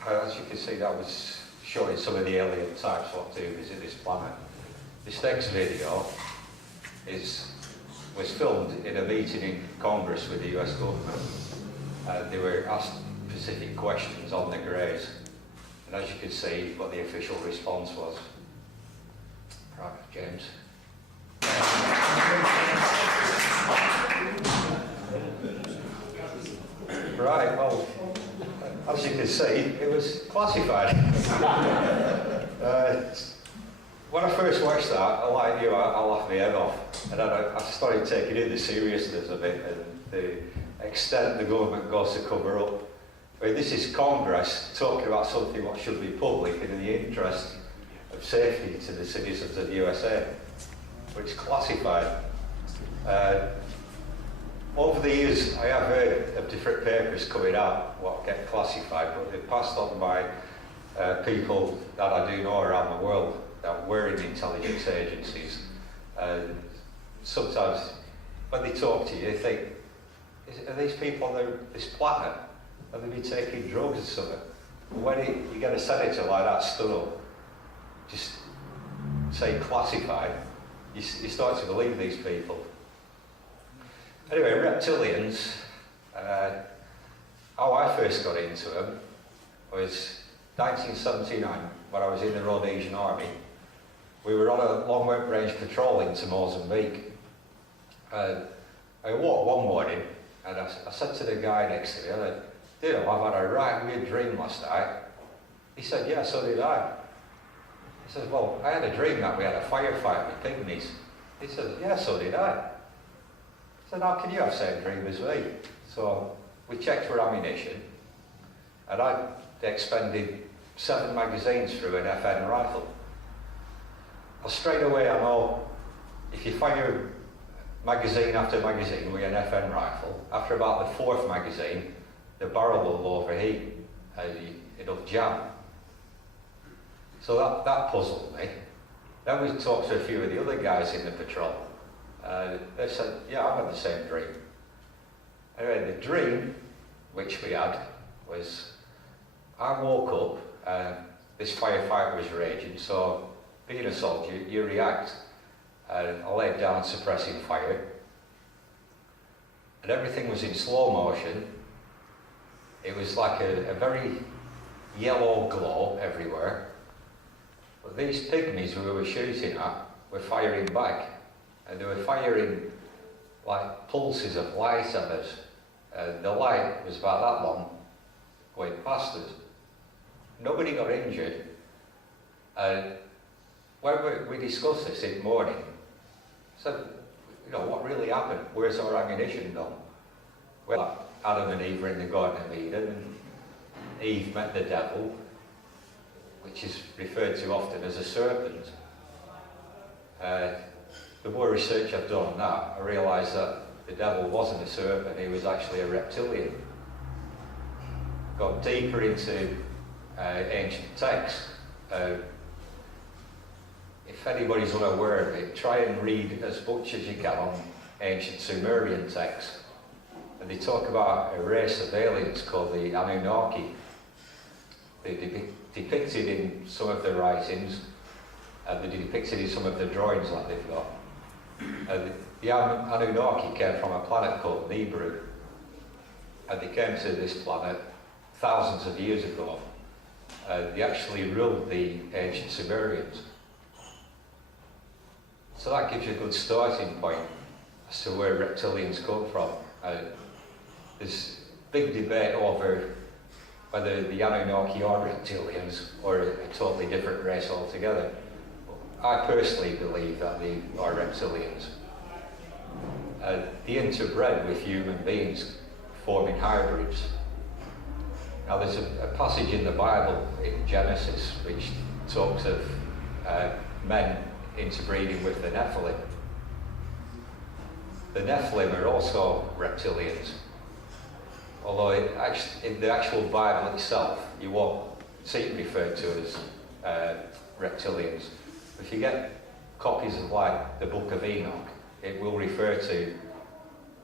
As you can see, that was showing some of the alien types what do visit this planet. This next video was filmed in a meeting in Congress with the US government. They were asked specific questions on the greys, and as you can see what the official response was. Right, James. Right, well, as you can see, it was classified. When I first watched that, like you, I laughed my head off, and then I started taking in the seriousness of it and the extent the government goes to cover up. I mean, this is Congress talking about something what should be public and in the interest of safety to the citizens of the USA. but it's classified. Over the years, I have heard of different papers coming out what get classified, but they're passed on by people that I do know around the world that were in intelligence agencies. Sometimes when they talk to you, they think, are these people on this planet? Have they been taking drugs or something? When you get a senator like that stood up, just say classified, you start to believe these people. Anyway, reptilians, how I first got into them was 1979, when I was in the Rhodesian Army. We were on a long-range patrol into Mozambique. I woke one morning and I said to the guy next to me, I said, "You know, I've had a right weird dream last night." He said, "Yeah, so did I." He said, "Well, I had a dream that we had a firefight with pygmies." He said, "Yeah, so did I." I said, "How can you have the same dream as me?" So we checked for ammunition, and I expended 7 magazines through an FN rifle. Well, straight away I know if you fire magazine after magazine with an FN rifle, after about the 4th magazine, the barrel will overheat and it'll jam. So that puzzled me. Then we talked to a few of the other guys in the patrol. They said, "Yeah, I've had the same dream." Anyway, the dream which we had was, I woke up, this firefight was raging, so being a soldier, you react. I laid down suppressing fire, and everything was in slow motion. It was like a very yellow glow everywhere. But these pygmies we were shooting at were firing back, and they were firing like pulses of light at us. The light was about that long, going past us. Nobody got injured. When we discussed this in the morning, I said, "You know, what really happened? Where's our ammunition gone?" Well, Adam and Eve were in the Garden of Eden, and Eve met the devil, which is referred to often as a serpent. The more research I've done on that, I realised that the devil wasn't a serpent, he was actually a reptilian. Got deeper into ancient texts. If anybody's unaware of it, try and read as much as you can on ancient Sumerian texts. And they talk about a race of aliens called the Anunnaki. They're depicted in some of the writings, and they're depicted in some of the drawings that they've got. The Anunnaki came from a planet called Nibiru, and they came to this planet thousands of years ago. They actually ruled the ancient Sumerians. So that gives you a good starting point as to where reptilians come from. There's big debate over whether the Anunnaki are reptilians or a totally different race altogether. I personally believe that they are reptilians. They interbred with human beings, forming hybrids. Now there's a passage in the Bible, in Genesis, which talks of men interbreeding with the Nephilim. The Nephilim are also reptilians, although in the actual Bible itself, you won't see it referred to as reptilians. If you get copies of like the Book of Enoch, it will refer to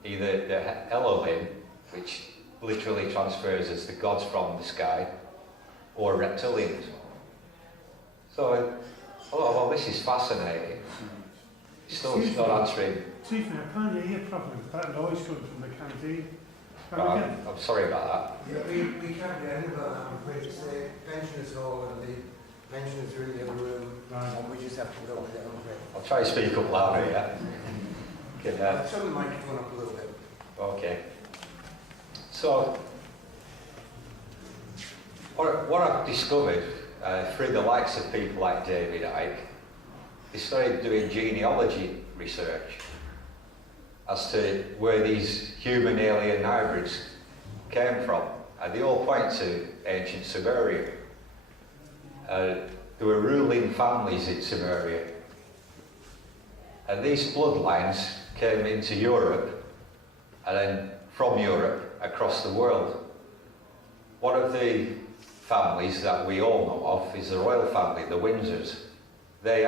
either the Elohim, which literally transfers as the gods from the sky, or reptilians. So, well, this is fascinating. Still not answering. Excuse me, I can't hear you properly. That noise coming from the canteen. I'm sorry about that. Yeah, we can't get any of that, I'm afraid to say. Pensioners hall and the pensioners really have a room, and we just have to go with it, I'm afraid. I'll try to speak up louder, yeah? Turn the microphone up a little bit. Okay. So, what I've discovered through the likes of people like David Icke, they started doing genealogy research as to where these human alien hybrids came from. And they all point to ancient Sumeria. There were ruling families in Sumeria. And these bloodlines came into Europe, and then from Europe across the world. One of the families that we all know of is the royal family, the Windsors. They